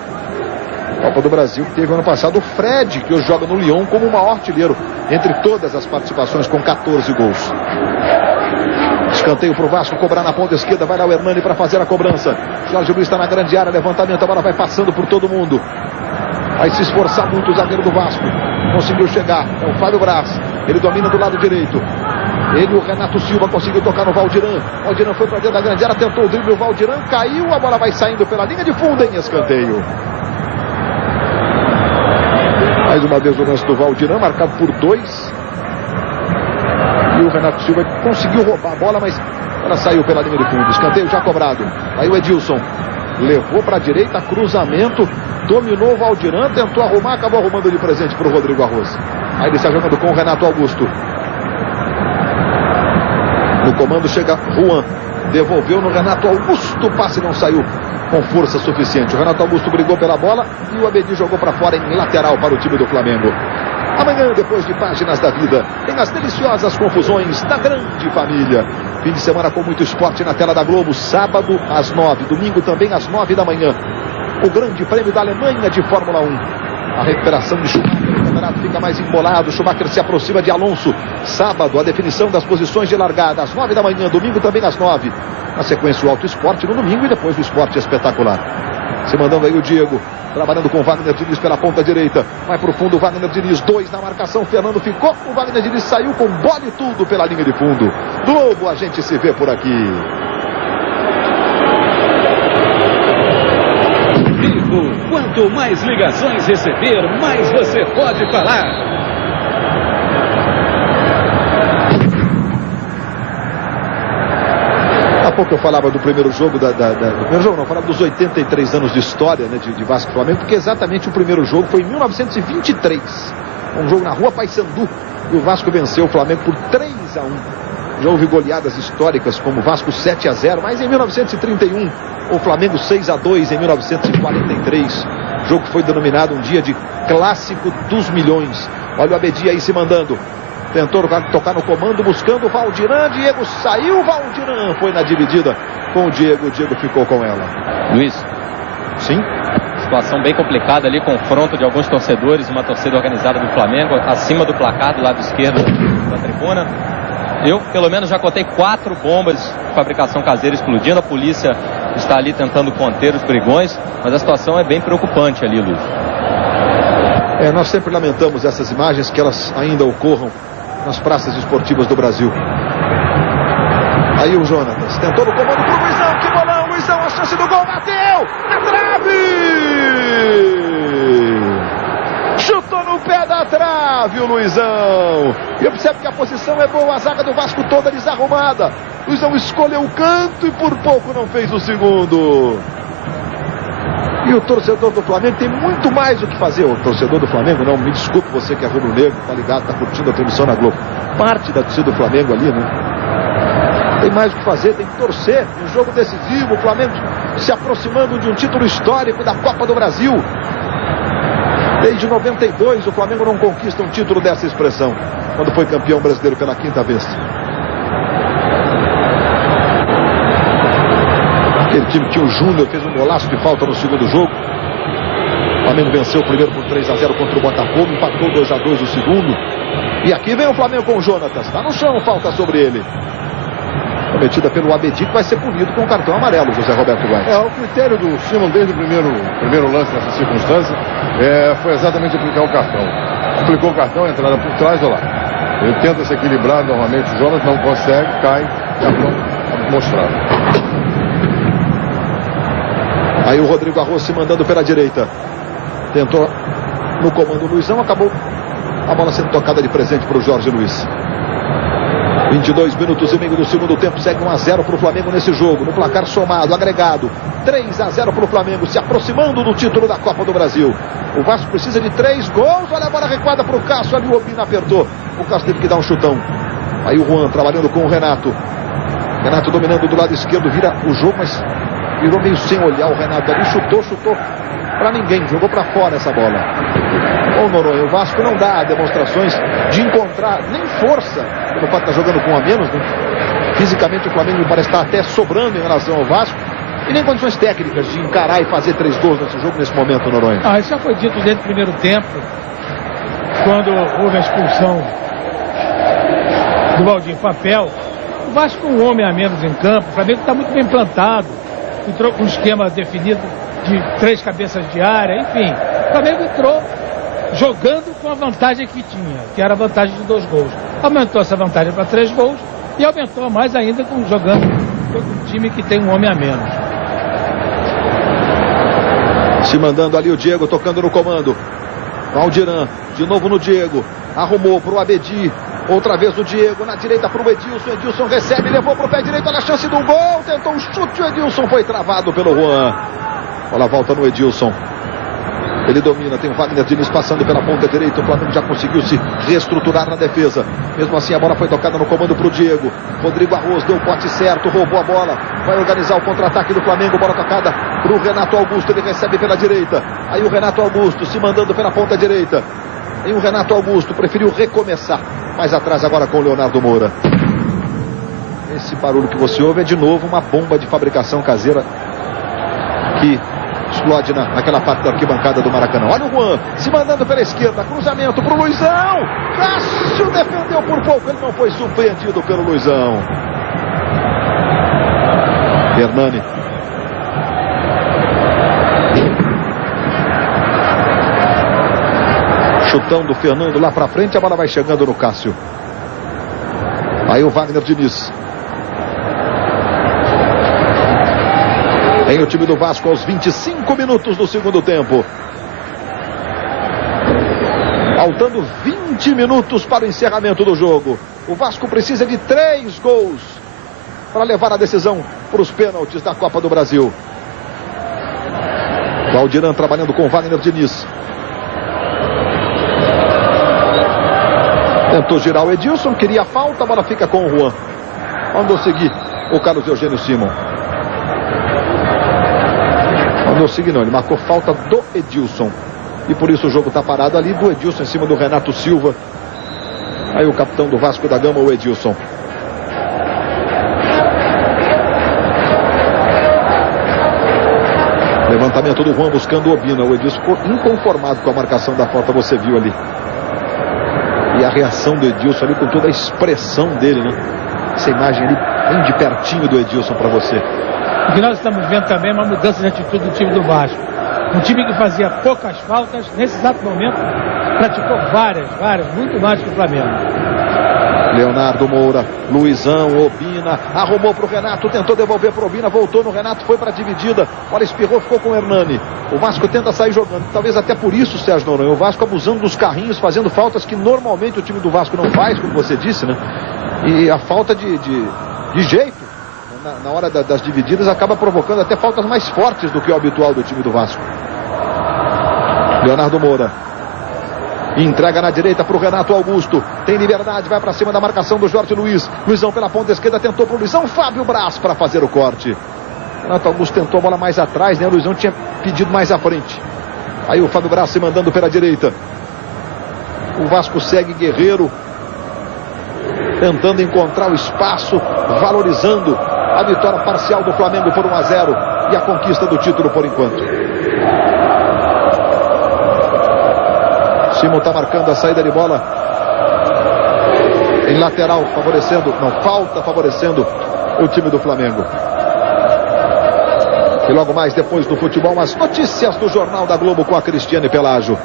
Copa do Brasil que teve ano passado o Fred, que hoje joga no Lyon como o maior artilheiro entre todas as participações, com 14 gols. Escanteio para o Vasco, cobrar na ponta esquerda, vai lá o Hernani para fazer a cobrança. Jorge Luiz está na grande área, levantamento, a bola vai passando por todo mundo. Vai se esforçar muito o zagueiro do Vasco. Conseguiu chegar, é o Fábio Braz. Ele domina do lado direito. Ele, o Renato Silva, conseguiu tocar no Valdirã. Valdirã foi para dentro da grande área, tentou o drible, o Valdirã caiu, a bola vai saindo pela linha de fundo em escanteio. Mais uma vez o lance do Valdirã, marcado por 2. E o Renato Silva conseguiu roubar a bola, mas ela saiu pela linha de fundo. Escanteio já cobrado. Aí o Edilson levou para a direita, cruzamento, dominou o Valdirã, tentou arrumar, acabou arrumando de presente para o Rodrigo Arroz. Aí ele está jogando com o Renato Augusto. No comando chega Juan. Devolveu no Renato Augusto, o passe não saiu com força suficiente. O Renato Augusto brigou pela bola e o Abedi jogou para fora em lateral para o time do Flamengo. Amanhã, depois de Páginas da Vida, tem as deliciosas confusões da grande família. Fim de semana com muito esporte na tela da Globo. Sábado às 9, domingo também às 9 da manhã. O Grande Prêmio da Alemanha de Fórmula 1. A recuperação de Schumacher, o campeonato fica mais embolado. Schumacher se aproxima de Alonso. Sábado, a definição das posições de largada às 9 da manhã, domingo também às 9. Na sequência, o Auto Esporte no domingo e depois o Esporte Espetacular. Se mandando aí o Diego, trabalhando com o Wagner Diniz pela ponta direita. Vai pro fundo o Wagner Diniz, 2 na marcação. Fernando ficou, o Wagner Diniz saiu com bola e tudo pela linha de fundo. Globo, a gente se vê por aqui. Quanto mais ligações receber, mais você pode falar. Há pouco eu falava do primeiro jogo, do primeiro jogo não, eu falava dos 83 anos de história, né, de Vasco e Flamengo, porque exatamente o primeiro jogo foi em 1923. Um jogo na Rua Paissandu, e o Vasco venceu o Flamengo por 3-1. Já houve goleadas históricas como Vasco 7-0, mas em 1931 o Flamengo 6-2 em 1943. Jogo que foi denominado um dia de Clássico dos Milhões. Olha o Abedi aí se mandando. Tentou tocar no comando, buscando o Valdirã. Diego saiu, Valdirã foi na dividida com o Diego ficou com ela. Luiz. Sim? Situação bem complicada ali, confronto de alguns torcedores, uma torcida organizada do Flamengo, acima do placar do lado esquerdo da tribuna. Eu, pelo menos, já contei 4 bombas de fabricação caseira explodindo. A polícia está ali tentando conter os brigões, mas a situação é bem preocupante ali, Luiz. Nós sempre lamentamos essas imagens, que elas ainda ocorram nas praças esportivas do Brasil. Aí o Jonatas tentou no comando pro Luizão, que bolão, Luizão, a chance do gol, bateu na trave! Chutou no pé da trave o Luizão. E observe que a posição é boa, a zaga do Vasco toda desarrumada. Luizão escolheu o canto e por pouco não fez o segundo. E o torcedor do Flamengo tem muito mais o que fazer. O torcedor do Flamengo, não, me desculpe você que é rubro-negro, tá ligado, tá curtindo a transmissão na Globo. Parte da torcida do Flamengo ali, né? Tem mais o que fazer, tem que torcer. Um jogo decisivo, o Flamengo se aproximando de um título histórico da Copa do Brasil. Desde 92 o Flamengo não conquista um título dessa expressão, quando foi campeão brasileiro pela 5ª vez. Aquele time que tinha o Júnior, fez um golaço de falta no segundo jogo. O Flamengo venceu o primeiro por 3-0 contra o Botafogo, empatou 2-2 o segundo. E aqui vem o Flamengo com o Jonatas, está no chão, falta sobre ele. Cometida pelo Abedi, que vai ser punido com o cartão amarelo, José Roberto Guedes. O critério do Simon desde o primeiro lance nessa circunstância foi exatamente aplicar o cartão. Aplicou o cartão, entrada por trás, olha lá. Ele tenta se equilibrar, normalmente o Jonas não consegue, cai, cartão mostrado. Aí o Rodrigo Arroz se mandando pela direita. Tentou no comando o Luizão, acabou a bola sendo tocada de presente para o Jorge Luiz. 22 minutos e meio do segundo tempo, segue 1-0 para o Flamengo nesse jogo, no placar somado, agregado, 3-0 para o Flamengo, se aproximando do título da Copa do Brasil. O Vasco precisa de 3 gols, olha a bola recuada para o Cássio, ali o Obina apertou, o Cássio teve que dar um chutão. Aí o Juan trabalhando com o Renato, Renato dominando do lado esquerdo, vira o jogo, mas virou meio sem olhar o Renato ali, chutou para ninguém, jogou para fora essa bola. Ô Noronha, o Vasco não dá demonstrações de encontrar nem força, pelo fato de estar jogando com um a menos, né? Fisicamente o Flamengo parece estar até sobrando em relação ao Vasco, e nem condições técnicas de encarar e fazer 3 gols nesse jogo, nesse momento, Noronha. Isso já foi dito desde o primeiro tempo, quando houve a expulsão do Valdir Papel. O Vasco com um homem a menos em campo, o Flamengo está muito bem plantado, entrou com um esquema definido de 3 cabeças de área, enfim. O Flamengo entrou jogando com a vantagem que tinha, que era a vantagem de 2 gols. Aumentou essa vantagem para 3 gols e aumentou mais ainda jogando contra um time que tem um homem a menos. Se mandando ali o Diego, tocando no comando. Valdiran, de novo no Diego, arrumou para o Abedi, outra vez o Diego, na direita para o Edilson, Edilson recebe, levou para o pé direito, olha a chance do gol, tentou um chute, o Edilson foi travado pelo Juan. Bola volta no Edilson. Ele domina, tem o Wagner Diniz passando pela ponta direita, o Flamengo já conseguiu se reestruturar na defesa. Mesmo assim a bola foi tocada no comando para o Diego. Rodrigo Arroz deu o pote certo, roubou a bola, vai organizar o contra-ataque do Flamengo, bola tocada para o Renato Augusto, ele recebe pela direita. Aí o Renato Augusto se mandando pela ponta direita. E o Renato Augusto preferiu recomeçar, mais atrás agora com o Leonardo Moura. Esse barulho que você ouve é de novo uma bomba de fabricação caseira que explode naquela parte da arquibancada do Maracanã. Olha o Juan se mandando pela esquerda, cruzamento para o Luizão. Cássio defendeu por pouco, ele não foi surpreendido pelo Luizão. Hernani. Chutão do Fernando lá para frente, a bola vai chegando no Cássio. Aí o Wagner Diniz. Tem o time do Vasco aos 25 minutos do segundo tempo. Faltando 20 minutos para o encerramento do jogo. O Vasco precisa de 3 gols para levar a decisão para os pênaltis da Copa do Brasil. Valdiran trabalhando com o Wagner Diniz. Tentou girar o Edilson, queria a falta, a bola fica com o Juan. Mandou seguir o Carlos Eugênio Simon. Mandou seguir não, ele marcou falta do Edilson. E por isso o jogo está parado ali, do Edilson em cima do Renato Silva. Aí o capitão do Vasco da Gama, o Edilson. Levantamento do Juan buscando o Obina. O Edilson ficou inconformado com a marcação da falta, você viu ali. E a reação do Edilson ali com toda a expressão dele, né? Essa imagem ali bem de pertinho do Edilson para você. O que nós estamos vendo também é uma mudança de atitude do time do Vasco. Um time que fazia poucas faltas, nesse exato momento, praticou várias, muito mais que o Flamengo. Leonardo Moura, Luizão, Obina, arrumou para o Renato, tentou devolver para o Obina, voltou no Renato, foi para a dividida, bola espirrou, ficou com o Hernani. O Vasco tenta sair jogando, talvez até por isso, Sérgio Noronha, o Vasco abusando dos carrinhos, fazendo faltas que normalmente o time do Vasco não faz, como você disse, né? E a falta de jeito, na hora das divididas, acaba provocando até faltas mais fortes do que o habitual do time do Vasco. Leonardo Moura. Entrega na direita para o Renato Augusto. Tem liberdade, vai para cima da marcação do Jorge Luiz. Luizão pela ponta esquerda, tentou para o Luizão. Fábio Braz para fazer o corte. Renato Augusto tentou a bola mais atrás, né? O Luizão tinha pedido mais à frente. Aí o Fábio Braz se mandando pela direita. O Vasco segue Guerreiro, tentando encontrar o espaço, valorizando a vitória parcial do Flamengo por 1-0 e a conquista do título por enquanto. Simon está marcando a saída de bola em lateral, favorecendo, não, falta favorecendo o time do Flamengo. E logo mais depois do futebol, as notícias do Jornal da Globo com a Cristiane Pelágio.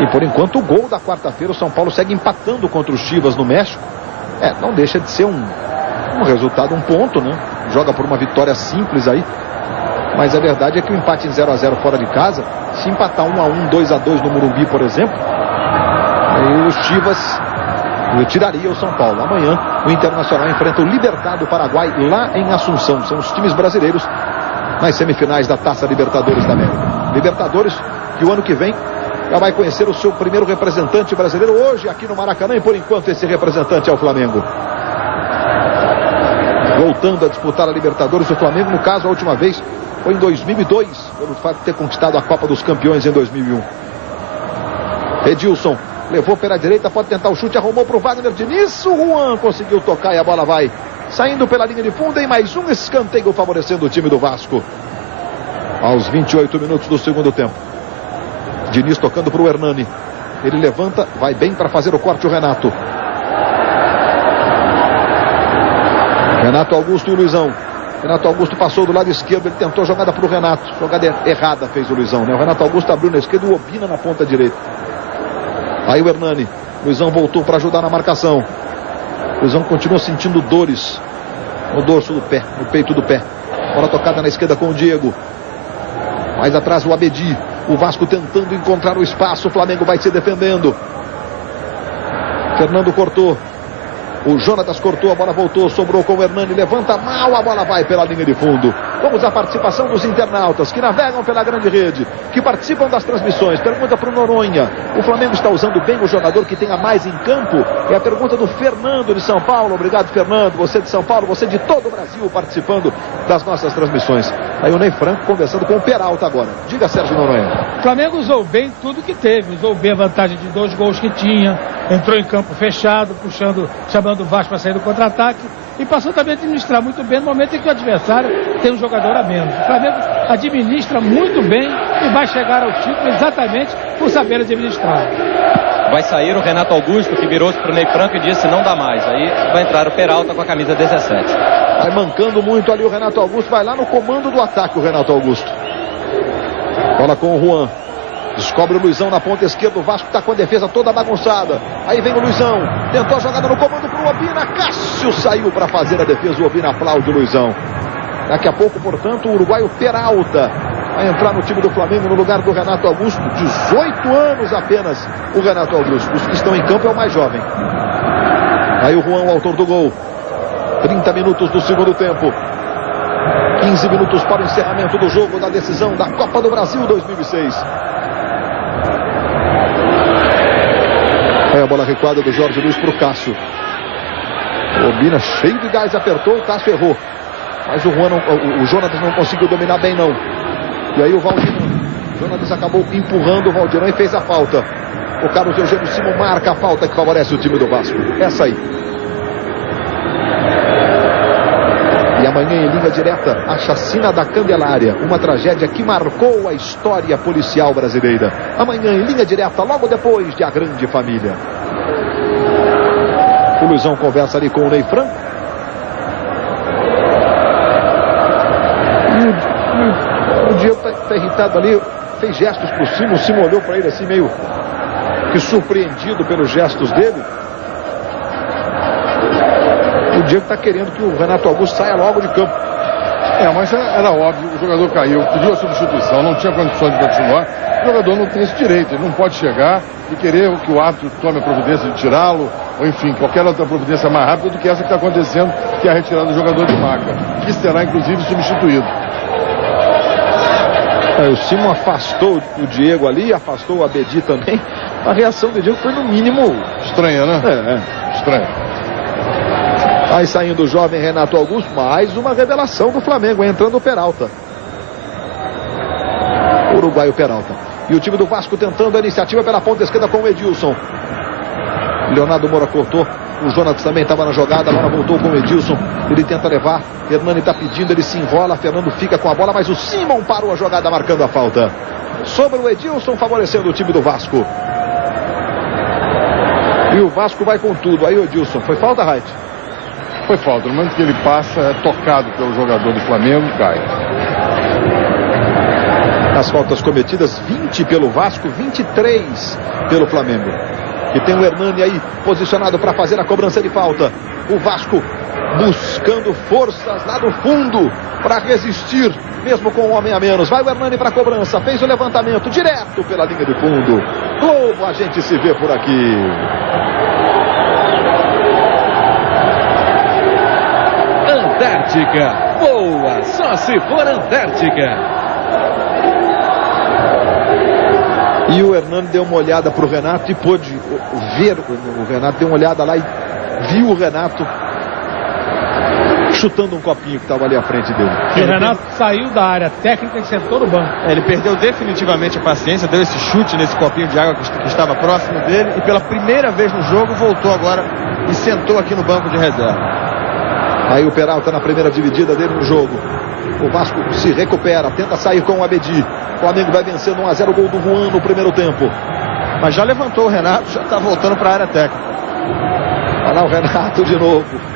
E por enquanto o gol da quarta-feira, o São Paulo segue empatando contra os Chivas no México. Não deixa de ser um resultado, um ponto, né? Joga por uma vitória simples aí. Mas a verdade é que o empate em 0-0 fora de casa, se empatar 1-1, 2-2 no Morumbi, por exemplo, aí os Chivas Eu tiraria o São Paulo. Amanhã o Internacional enfrenta o Libertad do Paraguai lá em Assunção. São os times brasileiros nas semifinais da Taça Libertadores da América. Libertadores que o ano que vem já vai conhecer o seu primeiro representante brasileiro hoje aqui no Maracanã, e por enquanto esse representante é o Flamengo. Voltando a disputar a Libertadores, o Flamengo, no caso, a última vez foi em 2002, pelo fato de ter conquistado a Copa dos Campeões em 2001. Edilson levou pela direita, pode tentar o chute, arrumou para o Wagner Diniz. O Juan conseguiu tocar e a bola vai saindo pela linha de fundo em mais um escanteio favorecendo o time do Vasco. Aos 28 minutos do segundo tempo. Diniz tocando para o Hernani. Ele levanta, vai bem para fazer o corte o Renato. Renato Augusto e o Luizão. Renato Augusto passou do lado esquerdo, ele tentou jogada para o Renato. Jogada errada fez o Luizão, né? O Renato Augusto abriu na esquerda e o Obina na ponta direita. Aí o Hernani. Luizão voltou para ajudar na marcação. Luizão continua sentindo dores no dorso do pé, no peito do pé. Bola tocada na esquerda com o Diego. Mais atrás o Abedi. O Vasco tentando encontrar o espaço. O Flamengo vai se defendendo. Fernando cortou. O Jonatas cortou, a bola voltou, sobrou com o Hernani, levanta mal, a bola vai pela linha de fundo. Vamos à participação dos internautas que navegam pela grande rede, que participam das transmissões. Pergunta para o Noronha: o Flamengo está usando bem o jogador que tem a mais em campo? É a pergunta do Fernando de São Paulo. Obrigado, Fernando, você de São Paulo, você de todo o Brasil participando das nossas transmissões. Aí o Ney Franco conversando com o Peralta agora. Diga, Sérgio Noronha. O Flamengo usou bem tudo que teve, usou bem a vantagem de 2 gols que tinha, entrou em campo fechado, chamando o Vasco para sair do contra-ataque, e passou também a administrar muito bem no momento em que o adversário tem um jogador a menos. O Flamengo administra muito bem e vai chegar ao título exatamente por saber administrar. Vai sair o Renato Augusto, que virou-se para o Ney Franco e disse não dá mais. Aí vai entrar o Peralta com a camisa 17. Vai mancando muito ali o Renato Augusto, vai lá no comando do ataque o Renato Augusto. Bola com o Juan. Descobre o Luizão na ponta esquerda. O Vasco está com a defesa toda bagunçada. Aí vem o Luizão. Tentou a jogada no comando para o Obina. Cássio saiu para fazer a defesa. O Obina aplaude o Luizão. Daqui a pouco, portanto, o uruguaio Peralta vai entrar no time do Flamengo no lugar do Renato Augusto. 18 anos apenas o Renato Augusto. Os que estão em campo é o mais jovem. Aí o Juan, o autor do gol. 30 minutos do segundo tempo. 15 minutos para o encerramento do jogo da decisão da Copa do Brasil 2006. Aí a bola recuada do Jorge Luiz para o Cássio. O Obina cheio de gás apertou, o Cássio errou. Mas o Jonatas não conseguiu dominar bem não. E aí o Valdirão. O Jonatas acabou empurrando o Valdirão e fez a falta. O Carlos Eugênio Simon marca a falta que favorece o time do Vasco. Essa aí. E amanhã em linha direta, a chacina da Candelária, uma tragédia que marcou a história policial brasileira. Amanhã em linha direta, logo depois de A Grande Família. O Luizão conversa ali com o Ney Franco. E o Diego tá irritado ali, fez gestos pro Simon. O Simon olhou para ele assim meio que surpreendido pelos gestos dele. O Diego está querendo que o Renato Augusto saia logo de campo. Mas era óbvio, o jogador caiu, pediu a substituição, não tinha condições de continuar. O jogador não tem esse direito, ele não pode chegar e querer que o árbitro tome a providência de tirá-lo, ou enfim, qualquer outra providência mais rápida do que essa que está acontecendo, que é a retirada do jogador de maca, que será inclusive substituído. O Simon afastou o Diego ali, afastou o Abedi também. A reação do Diego foi no mínimo estranha, né? Estranha. Aí saindo o jovem Renato Augusto, mais uma revelação do Flamengo, entrando o Peralta. O uruguaio Peralta. E o time do Vasco tentando a iniciativa pela ponta esquerda com o Edilson. Leonardo Moura cortou. O Jonatas também estava na jogada, agora voltou com o Edilson. Ele tenta levar. Hernani está pedindo, ele se enrola. Fernando fica com a bola, mas o Simon parou a jogada marcando a falta. Sobre o Edilson, favorecendo o time do Vasco. E o Vasco vai com tudo. Aí o Edilson. Foi falta, Reit? Foi falta. No momento que ele passa, é tocado pelo jogador do Flamengo e cai. As faltas cometidas, 20 pelo Vasco, 23 pelo Flamengo. E tem o Hernani aí posicionado para fazer a cobrança de falta. O Vasco buscando forças lá do fundo para resistir, mesmo com um homem a menos. Vai o Hernani para a cobrança, fez o levantamento direto pela linha de fundo. Globo, a gente se vê por aqui. Antártica. Boa, só se for Antártica. E o Hernani deu uma olhada para o Renato e pôde ver. O Renato deu uma olhada lá e viu o Renato chutando um copinho que estava ali à frente dele. O Renato saiu da área técnica e sentou no banco. Ele perdeu definitivamente a paciência, deu esse chute nesse copinho de água que estava próximo dele e pela primeira vez no jogo voltou agora e sentou aqui no banco de reserva. Aí o Peralta na primeira dividida dele no jogo. O Vasco se recupera, tenta sair com o Abedi. O Flamengo vai vencendo 1-0, o gol do Juan no primeiro tempo. Mas já levantou o Renato, já está voltando para a área técnica. Olha lá o Renato de novo.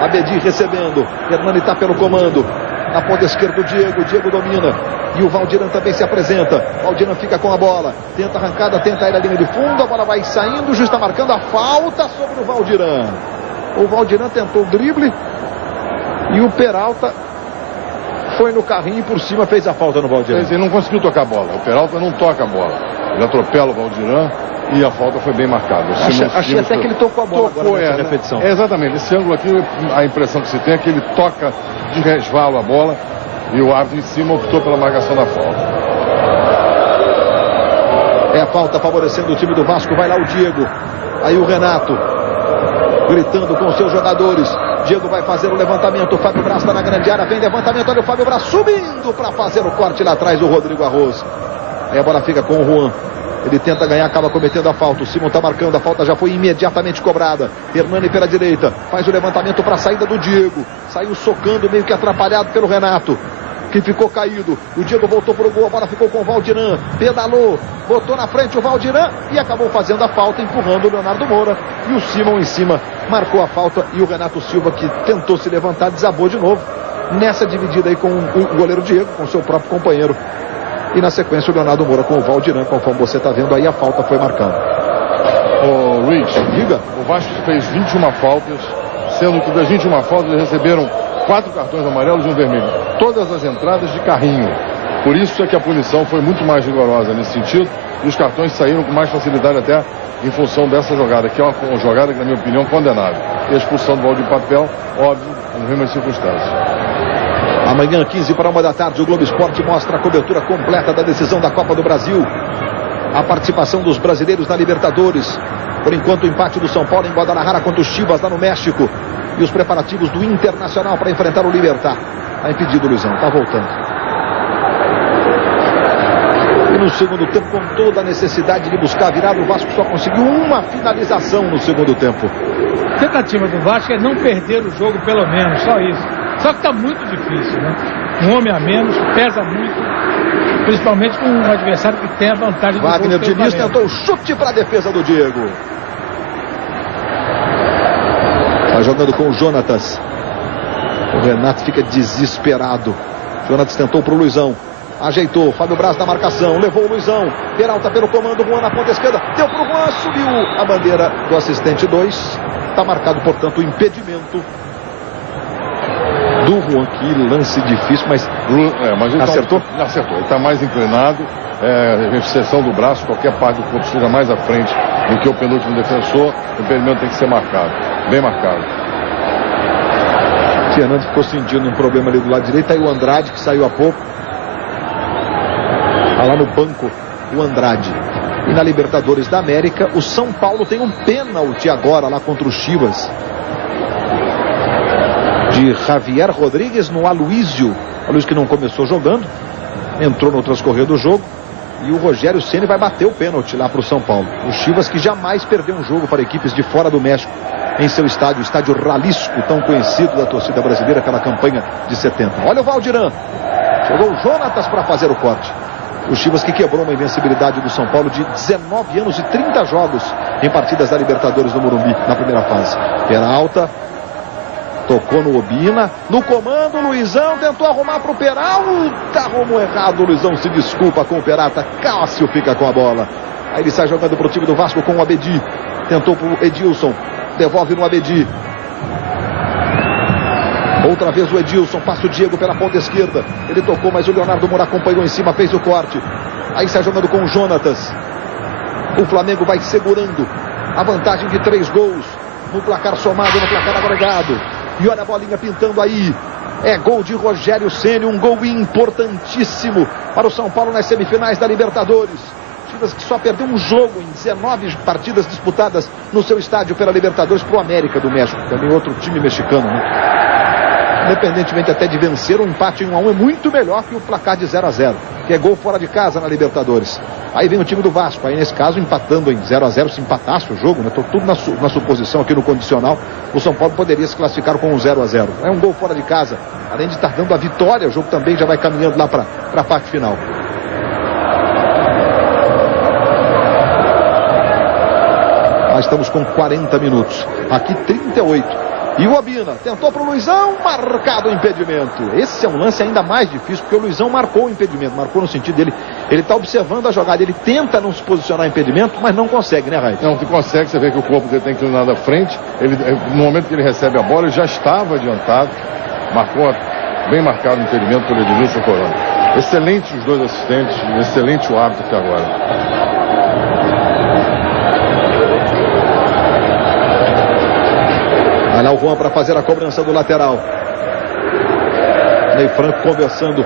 Abedi recebendo. Hernani está pelo comando. Na ponta esquerda o Diego. Diego domina. E o Valdiran também se apresenta. Valdiran fica com a bola. Tenta a arrancada, tenta ir à linha de fundo. A bola vai saindo. O juiz está marcando a falta sobre o Valdiran. O Valdiran tentou o drible. E o Peralta foi no carrinho e por cima fez a falta no Valdiran. Ele não conseguiu tocar a bola. O Peralta não toca a bola. Ele atropela o Valdiran. E a falta foi bem marcada. Achei até que ele tocou a bola agora nessa repetição. Exatamente. Esse ângulo aqui, a impressão que se tem é que ele toca de resvalo a bola e o árbitro em cima optou pela marcação da falta. É a falta favorecendo o time do Vasco. Vai lá o Diego. Aí o Renato gritando com seus jogadores. Diego vai fazer o levantamento. O Fábio Braz está na grande área. Vem levantamento. Olha o Fábio Braz subindo para fazer o corte lá atrás do Rodrigo Arroz. Aí a bola fica com o Juan. Ele tenta ganhar, acaba cometendo a falta. O Simon está marcando, a falta já foi imediatamente cobrada. Hernani pela direita, faz o levantamento para a saída do Diego. Saiu socando, meio que atrapalhado pelo Renato, que ficou caído. O Diego voltou para o gol, a bola ficou com o Valdiran. Pedalou, botou na frente o Valdiran e acabou fazendo a falta, empurrando o Leonardo Moura. E o Simon em cima marcou a falta. E o Renato Silva, que tentou se levantar, desabou de novo. Nessa dividida aí com o goleiro Diego, com seu próprio companheiro. E na sequência o Leonardo Moura com o Valdiran, conforme você está vendo aí, a falta foi marcando. Ô Luiz, diga, o Vasco fez 21 faltas, sendo que das 21 faltas eles receberam 4 cartões amarelos e um vermelho. Todas as entradas de carrinho. Por isso é que a punição foi muito mais rigorosa nesse sentido e os cartões saíram com mais facilidade até em função dessa jogada, que é uma jogada que, na minha opinião, condenável. E a expulsão do Valdir Papel, óbvio, nas mesmas circunstâncias. Amanhã, 15 para 1 da tarde, o Globo Esporte mostra a cobertura completa da decisão da Copa do Brasil. A participação dos brasileiros na Libertadores. Por enquanto, o empate do São Paulo em Guadalajara contra os Chivas lá no México. E os preparativos do Internacional para enfrentar o Libertad. Está impedido, Luizão. Está voltando. E no segundo tempo, com toda a necessidade de buscar a virada, o Vasco só conseguiu uma finalização no segundo tempo. A tentativa do Vasco é não perder o jogo, pelo menos. Só isso. Só que está muito difícil, né? Um homem a menos, pesa muito, principalmente com um adversário que tem a vantagem do gol. Wagner Diniz tentou o chute para a defesa do Diego. Está jogando com o Jonatas. O Renato fica desesperado. Jonatas tentou para o Luizão. Ajeitou, Fábio Braz na marcação, levou o Luizão. Peralta pelo comando, Juan na ponta esquerda. Deu para o Juan, subiu a bandeira do assistente 2. Está marcado, portanto, o impedimento do Juan. Que lance difícil, mas ele acertou? Acertou, ele está mais inclinado, exceção do braço, qualquer parte do corpo esteja mais à frente do que o penúltimo defensor, o impedimento tem que ser marcado, bem marcado. Fernando ficou sentindo um problema ali do lado direito, aí o Andrade, que saiu há pouco, está lá no banco, o Andrade. E na Libertadores da América, o São Paulo tem um pênalti agora lá contra o Chivas, de Javier Rodrigues no Aloísio. Aloísio que não começou jogando, entrou no transcorrer do jogo. E o Rogério Ceni vai bater o pênalti lá para o São Paulo. O Chivas, que jamais perdeu um jogo para equipes de fora do México em seu estádio, o estádio Jalisco, tão conhecido da torcida brasileira pela campanha de 70. Olha o Valdiran. Chegou o Jonatas para fazer o corte. O Chivas que quebrou uma invencibilidade do São Paulo de 19 anos e 30 jogos em partidas da Libertadores no Morumbi na primeira fase. Peralta tocou no Obina, no comando, Luizão tentou arrumar para o Peralta, arrumou errado, o Luizão se desculpa com o Peralta, Cássio fica com a bola. Aí ele sai jogando para o time do Vasco com o Abedi, tentou para o Edilson, devolve no Abedi. Outra vez o Edilson, passa o Diego pela ponta esquerda, ele tocou, mas o Leonardo Moura acompanhou em cima, fez o corte. Aí sai jogando com o Jonatas. O Flamengo vai segurando a vantagem de 3 gols no placar somado, no placar agregado. E olha a bolinha pintando aí. É gol de Rogério Ceni, um gol importantíssimo para o São Paulo nas semifinais da Libertadores. Chivas que só perdeu um jogo em 19 partidas disputadas no seu estádio pela Libertadores para o América do México, também outro time mexicano, né? Independentemente até de vencer, um empate em 1-1 é muito melhor que o placar de 0-0, que é gol fora de casa na Libertadores. Aí vem o time do Vasco, aí nesse caso empatando em 0-0, se empatasse o jogo, né? Tô tudo na suposição aqui no condicional, o São Paulo poderia se classificar com um 0-0. É um gol fora de casa, além de estar dando a vitória, o jogo também já vai caminhando lá para a parte final. Nós estamos com 40 minutos, aqui 38. E o Obina tentou para o Luizão, marcado o impedimento. Esse é um lance ainda mais difícil, porque o Luizão marcou o impedimento. Marcou no sentido dele, ele está observando a jogada, ele tenta não se posicionar em impedimento, mas não consegue, né, Raíssa? Não consegue, você vê que o corpo dele está inclinado à frente. No momento que ele recebe a bola, ele já estava adiantado. Marcou, bem marcado o impedimento pelo Edilson Corona. Excelente os dois assistentes, excelente o árbitro até agora. Vai lá o Juan para fazer a cobrança do lateral. Ney Franco conversando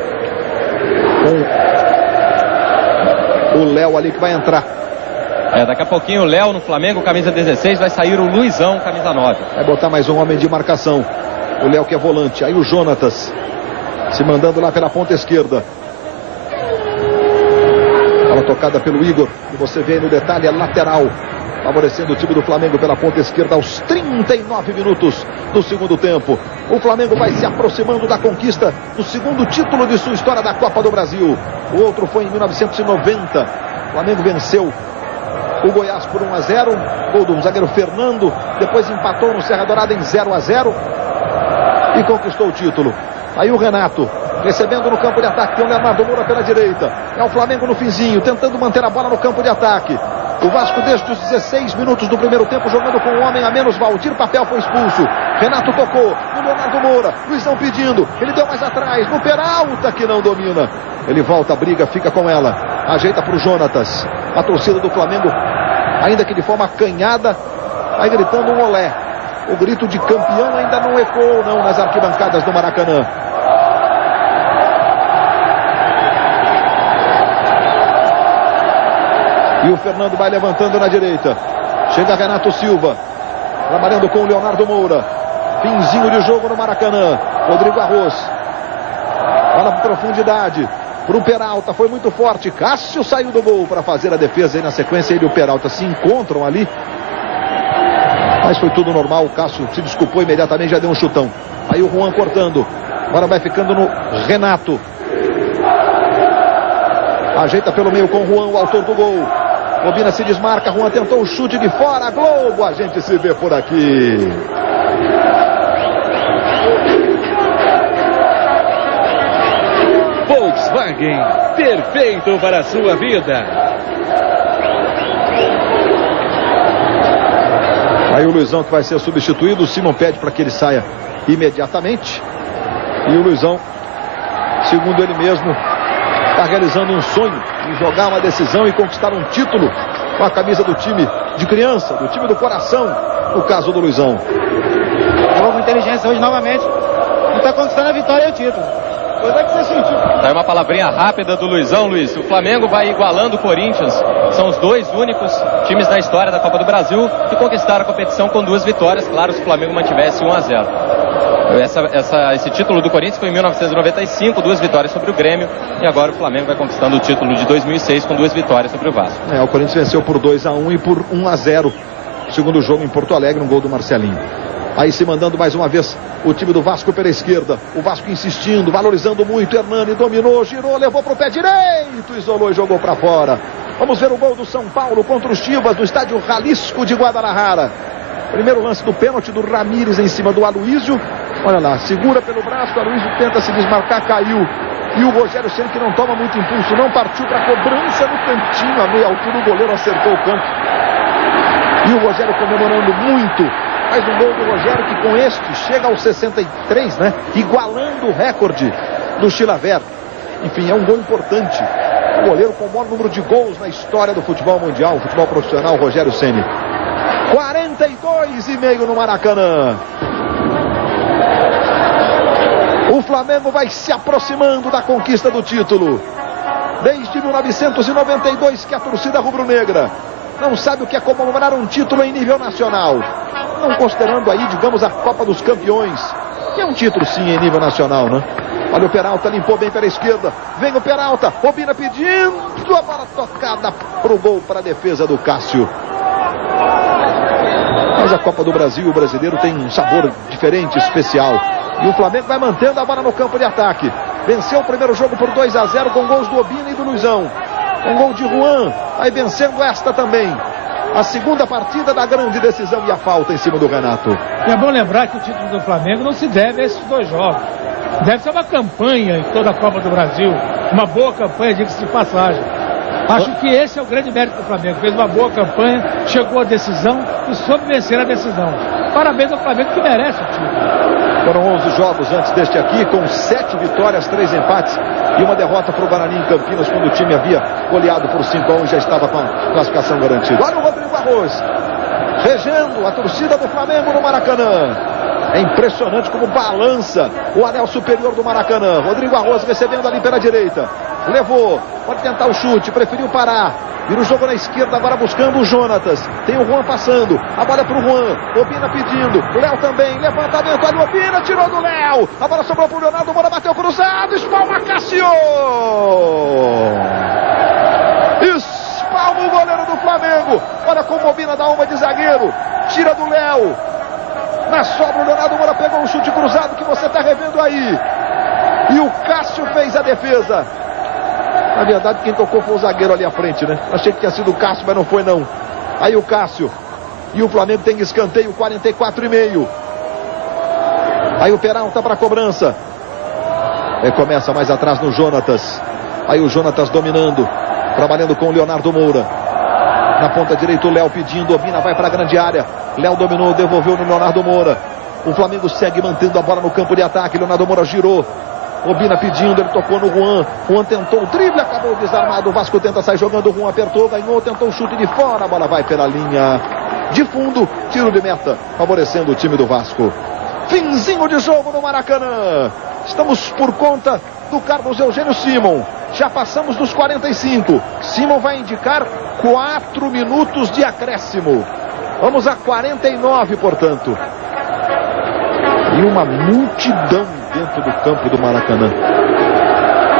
com o Léo ali que vai entrar. Daqui a pouquinho o Léo no Flamengo, camisa 16, vai sair o Luizão, camisa 9. Vai botar mais um homem de marcação. O Léo que é volante. Aí o Jonatas se mandando lá pela ponta esquerda. Bola tocada pelo Igor. E você vê aí no detalhe a lateral. Favorecendo o time do Flamengo pela ponta esquerda aos 39 minutos do segundo tempo. O Flamengo vai se aproximando da conquista do segundo título de sua história da Copa do Brasil. O outro foi em 1990. O Flamengo venceu o Goiás por 1-0. Gol do zagueiro Fernando. Depois empatou no Serra Dourada em 0-0. E conquistou o título. Aí o Renato recebendo no campo de ataque. Tem o Leonardo Moura pela direita. É o Flamengo no finzinho, tentando manter a bola no campo de ataque. O Vasco desde os 16 minutos do primeiro tempo jogando com um homem a menos. Valdir Papel foi expulso. Renato tocou no Leonardo Moura. Luizão pedindo. Ele deu mais atrás. No Peralta que não domina. Ele volta, briga, fica com ela. Ajeita para o Jonatas. A torcida do Flamengo, ainda que de forma acanhada, vai gritando um olé. O grito de campeão ainda não ecoou não nas arquibancadas do Maracanã. E o Fernando vai levantando na direita. Chega Renato Silva. Trabalhando com o Leonardo Moura. Finzinho de jogo no Maracanã. Rodrigo Arroz. Bola para profundidade. Para o Peralta. Foi muito forte. Cássio saiu do gol para fazer a defesa. Aí na sequência ele e o Peralta se encontram ali. Mas foi tudo normal. O Cássio se desculpou imediatamente. Já deu um chutão. Aí o Juan cortando. Agora vai ficando no Renato. Ajeita pelo meio com o Juan, o autor do gol. Obina se desmarca, Juan tentou o chute de fora, Globo, a gente se vê por aqui. Volkswagen, perfeito para a sua vida. Aí o Luizão que vai ser substituído, o Simon pede para que ele saia imediatamente. E o Luizão, segundo ele mesmo, está realizando um sonho de jogar uma decisão e conquistar um título com a camisa do time de criança, do time do coração, no caso do Luizão. Jogou com inteligência hoje novamente e está conquistando a vitória e o título. Coisa que você sentiu. Tá aí uma palavrinha rápida do Luizão, Luiz. O Flamengo vai igualando o Corinthians. São os dois únicos times da história da Copa do Brasil que conquistaram a competição com 2 vitórias. Claro, se o Flamengo mantivesse 1-0. Esse título do Corinthians foi em 1995, 2 vitórias sobre o Grêmio, e agora o Flamengo vai conquistando o título de 2006 com 2 vitórias sobre o Vasco. O Corinthians venceu por 2-1 e por 1-0, segundo jogo em Porto Alegre, um gol do Marcelinho. Aí se mandando mais uma vez o time do Vasco pela esquerda, o Vasco insistindo, valorizando muito, Hernani dominou, girou, levou para o pé direito, isolou e jogou para fora. Vamos ver o gol do São Paulo contra os Chivas do estádio Jalisco de Guadalajara. Primeiro lance do pênalti do Ramírez em cima do Aloísio. Olha lá, segura pelo braço, o Aloísio tenta se desmarcar, caiu. E o Rogério Ceni, que não toma muito impulso, não partiu para a cobrança no cantinho, a meia altura, o goleiro acertou o canto. E o Rogério comemorando muito. Mais um gol do Rogério, que com este chega aos 63, né? Igualando o recorde do Chilaver. Enfim, é um gol importante. O goleiro com o maior número de gols na história do futebol mundial, futebol profissional, Rogério Ceni. 42,5 no Maracanã. O Flamengo Flamengo vai se aproximando da conquista do título. Desde 1992 que a torcida rubro-negra não sabe o que é comemorar um título em nível nacional. Não considerando aí, digamos, a Copa dos Campeões, que é um título sim em nível nacional, né? Olha o Peralta, limpou bem pela esquerda. Vem o Peralta, Robina pedindo a bola tocada pro gol, para a defesa do Cássio. Mas a Copa do Brasil, o brasileiro, tem um sabor diferente, especial. E o Flamengo vai mantendo a bola no campo de ataque. Venceu o primeiro jogo por 2-0 com gols do Obina e do Luizão. Um gol de Juan, vai vencendo esta também. A segunda partida da grande decisão e a falta em cima do Renato. E é bom lembrar que o título do Flamengo não se deve a esses dois jogos. Deve ser uma campanha em toda a Copa do Brasil. Uma boa campanha, diga-se de passagem. Acho que esse é o grande mérito do Flamengo. Fez uma boa campanha, chegou à decisão e soube vencer a decisão. Parabéns ao Flamengo, que merece o título. Foram 11 jogos antes deste aqui, com 7 vitórias, 3 empates e uma derrota para o Guarani em Campinas, quando o time havia goleado por 5-1 e já estava com a classificação garantida. Olha o Rodrigo Arroz, regendo a torcida do Flamengo no Maracanã. É impressionante como balança o anel superior do Maracanã. Rodrigo Arroz recebendo ali pela direita. Levou, pode tentar o chute, preferiu parar. Vira o jogo na esquerda, agora buscando o Jonatas. Tem o Juan passando, a bola é pro Juan. Obina pedindo, o Léo também. Levantamento ali, Obina tirou do Léo. A bola sobrou pro Leonardo Moura, bateu cruzado. Espalma Cássio. Espalma o goleiro do Flamengo. Olha como Obina dá uma de zagueiro. Tira do Léo. Na sobra o Leonardo Moura pegou um chute cruzado que você está revendo aí. E o Cássio fez a defesa. Na verdade, quem tocou foi o zagueiro ali à frente, né? Achei que tinha sido o Cássio, mas não foi não. Aí o Cássio. E o Flamengo tem escanteio, 44,5. Aí o Peralta para a cobrança. Aí começa mais atrás no Jonatas. Aí o Jonatas dominando. Trabalhando com o Leonardo Moura. Na ponta direita o Léo pedindo. Obina vai para a grande área. Léo dominou, devolveu no Leonardo Moura. O Flamengo segue mantendo a bola no campo de ataque. Leonardo Moura girou. Obina pedindo, ele tocou no Juan. Juan tentou o drible, acabou desarmado. O Vasco tenta sair jogando, o Juan apertou, ganhou, tentou o chute de fora. A bola vai pela linha de fundo. Tiro de meta, favorecendo o time do Vasco. Finzinho de jogo no Maracanã. Estamos por conta do Carlos Eugênio Simon. Já passamos dos 45. Simon vai indicar 4 minutos de acréscimo. Vamos a 49, portanto. E uma multidão dentro do campo do Maracanã.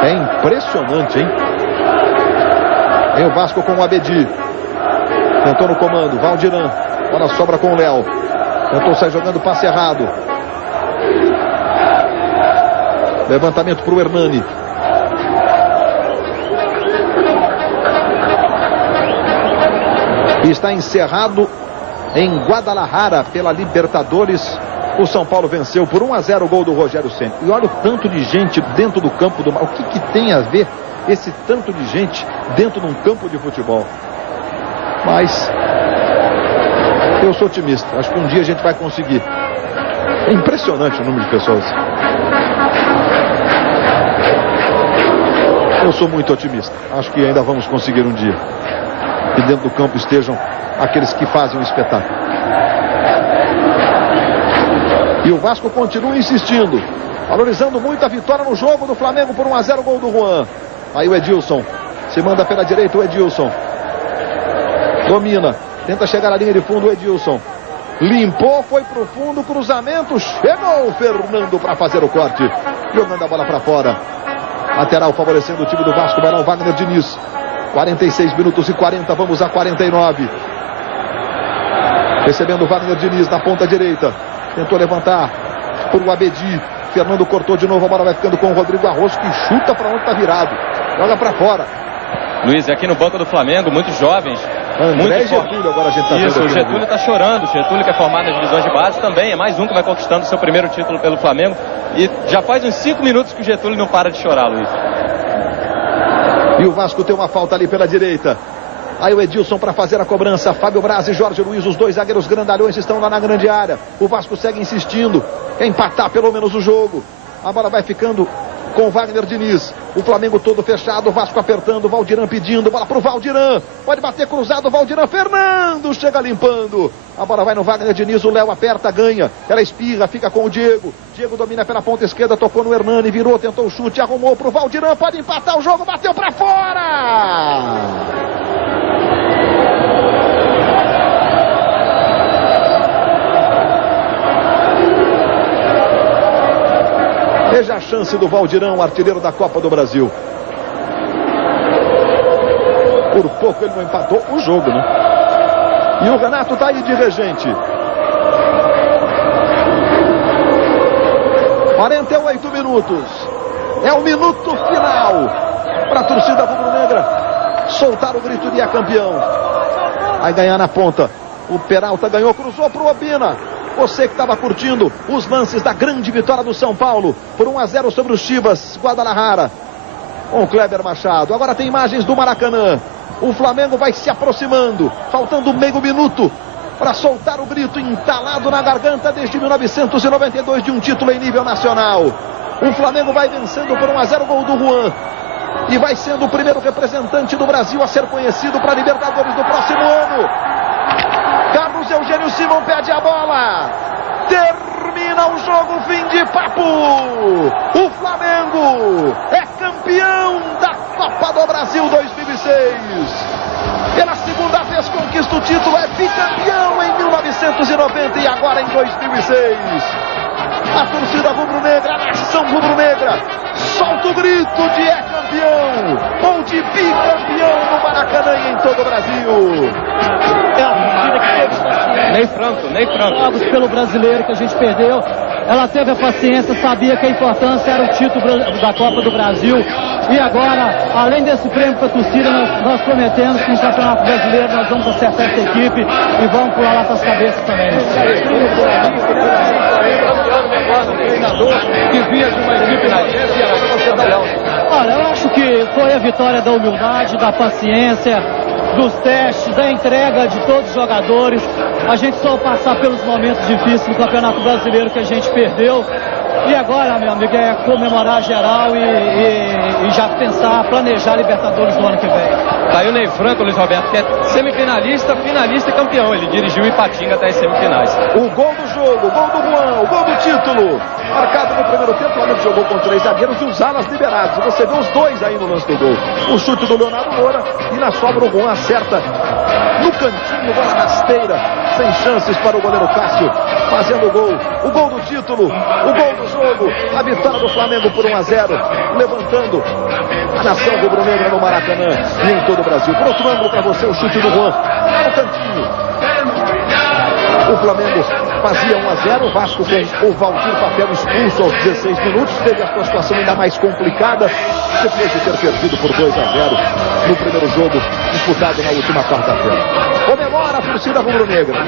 É impressionante, hein? Tem o Vasco com o Abedi. Tentou no comando, Valdiran. Bola sobra com o Léo. Tentou sair jogando, passe errado. Levantamento para o Hernani. E está encerrado em Guadalajara pela Libertadores. O São Paulo venceu por 1-0 o gol do Rogério Ceni. E olha o tanto de gente dentro do campo do... O que tem a ver esse tanto de gente dentro de um campo de futebol? Mas eu sou otimista. Acho que um dia a gente vai conseguir. É impressionante o número de pessoas. Eu sou muito otimista. Acho que ainda vamos conseguir um dia. Que dentro do campo estejam aqueles que fazem o espetáculo. E o Vasco continua insistindo, valorizando muito a vitória no jogo do Flamengo por 1-0, gol do Juan. Aí o Edilson, se manda pela direita o Edilson. Domina, tenta chegar à linha de fundo o Edilson. Limpou, foi pro fundo, cruzamento, chegou o Fernando para fazer o corte. Jogando a bola para fora. Lateral favorecendo o time do Vasco, vai lá o Wagner Diniz. 46 minutos e 40, vamos a 49. Recebendo o Wagner Diniz na ponta direita. Tentou levantar por o Abedi. Fernando cortou de novo, a bola vai ficando com o Rodrigo Arroz, que chuta para onde está virado. Joga para fora. Luiz, aqui no banco do Flamengo, muitos jovens. André e Getúlio, agora a gente está vendo. Isso, o Getúlio está chorando. O Getúlio, que é formado nas divisões de base, também é mais um que vai conquistando seu primeiro título pelo Flamengo. E já faz uns 5 minutos que o Getúlio não para de chorar, Luiz. E o Vasco tem uma falta ali pela direita. Aí o Edilson para fazer a cobrança. Fábio Braz e Jorge Luiz, os dois zagueiros grandalhões, estão lá na grande área. O Vasco segue insistindo. Quer empatar pelo menos o jogo. A bola vai ficando com Wagner Diniz. O Flamengo todo fechado, o Vasco apertando, o Valdirã pedindo, bola pro Valdirã. Pode bater cruzado, o Valdirã, Fernando chega limpando. A bola vai no Wagner Diniz, o Léo aperta, ganha. Ela espirra, fica com o Diego. Diego domina pela ponta esquerda, tocou no Hernani, virou, tentou o chute, arrumou pro Valdirã, pode empatar o jogo, bateu pra fora! Veja a chance do Valdirão, artilheiro da Copa do Brasil. Por pouco ele não empatou o jogo, né? E o Renato tá aí de regente. 48 minutos. É o minuto final para a torcida rubro-negra soltar o grito de é campeão. Vai ganhar na ponta. O Peralta ganhou, cruzou pro Obina. Você que estava curtindo os lances da grande vitória do São Paulo por 1-0 sobre o Chivas Guadalajara com o Kleber Machado. Agora tem imagens do Maracanã. O Flamengo vai se aproximando, faltando meio minuto para soltar o grito entalado na garganta desde 1992 de um título em nível nacional. O Flamengo vai vencendo por 1-0 o gol do Juan e vai sendo o primeiro representante do Brasil a ser conhecido para a Libertadores do próximo ano. Carlos Eugênio Simão pede a bola. Termina o jogo, fim de papo. O Flamengo é campeão da Copa do Brasil 2006. Pela segunda vez conquista o título, é bicampeão em 1990 e agora em 2006. A torcida rubro-negra, a nação rubro-negra, solta o grito de é campeão ou de bicampeão no Maracanã e em todo o Brasil. É a torcida que teve paciência. Ney Franco. Jogos pelo brasileiro que a gente perdeu. Ela teve a paciência, sabia que a importância era o título da Copa do Brasil. E agora, além desse prêmio para a torcida, nós prometemos que no Campeonato Brasileiro nós vamos acertar essa equipe e vamos pular lá para as cabeças também. Que vinha de uma equipe na Olha, eu acho que foi a vitória da humildade, da paciência, dos testes, da entrega de todos os jogadores. A gente só passar pelos momentos difíceis do Campeonato Brasileiro que a gente perdeu. E agora, meu amigo, é comemorar geral e já pensar, planejar a Libertadores do ano que vem. Tá aí o Ney Franco, Luiz Roberto, que é semifinalista, finalista e campeão. Ele dirigiu o Ipatinga até as semifinais. O gol do jogo, o gol do Juan, o gol do título. Marcado no primeiro tempo, o Flamengo jogou com 3 zagueiros e os alas liberados. Você vê os dois aí no lance do gol. O chute do Leonardo Moura e na sobra o Juan acerta no cantinho, bola rasteira, sem chances para o goleiro Cássio, fazendo o gol. O gol do título, o gol do jogo, a vitória do Flamengo por 1-0, levantando a nação rubro-negra no Maracanã e em todo o Brasil. Por outro ângulo para você, o chute do Juan, lá no cantinho. O Flamengo fazia 1-0, o Vasco com o Valdir Papel expulso aos 16 minutos, teve a sua situação ainda mais complicada, depois de ter perdido por 2-0 no primeiro jogo, disputado na última quarta-feira. Comemora a torcida rubro-negra.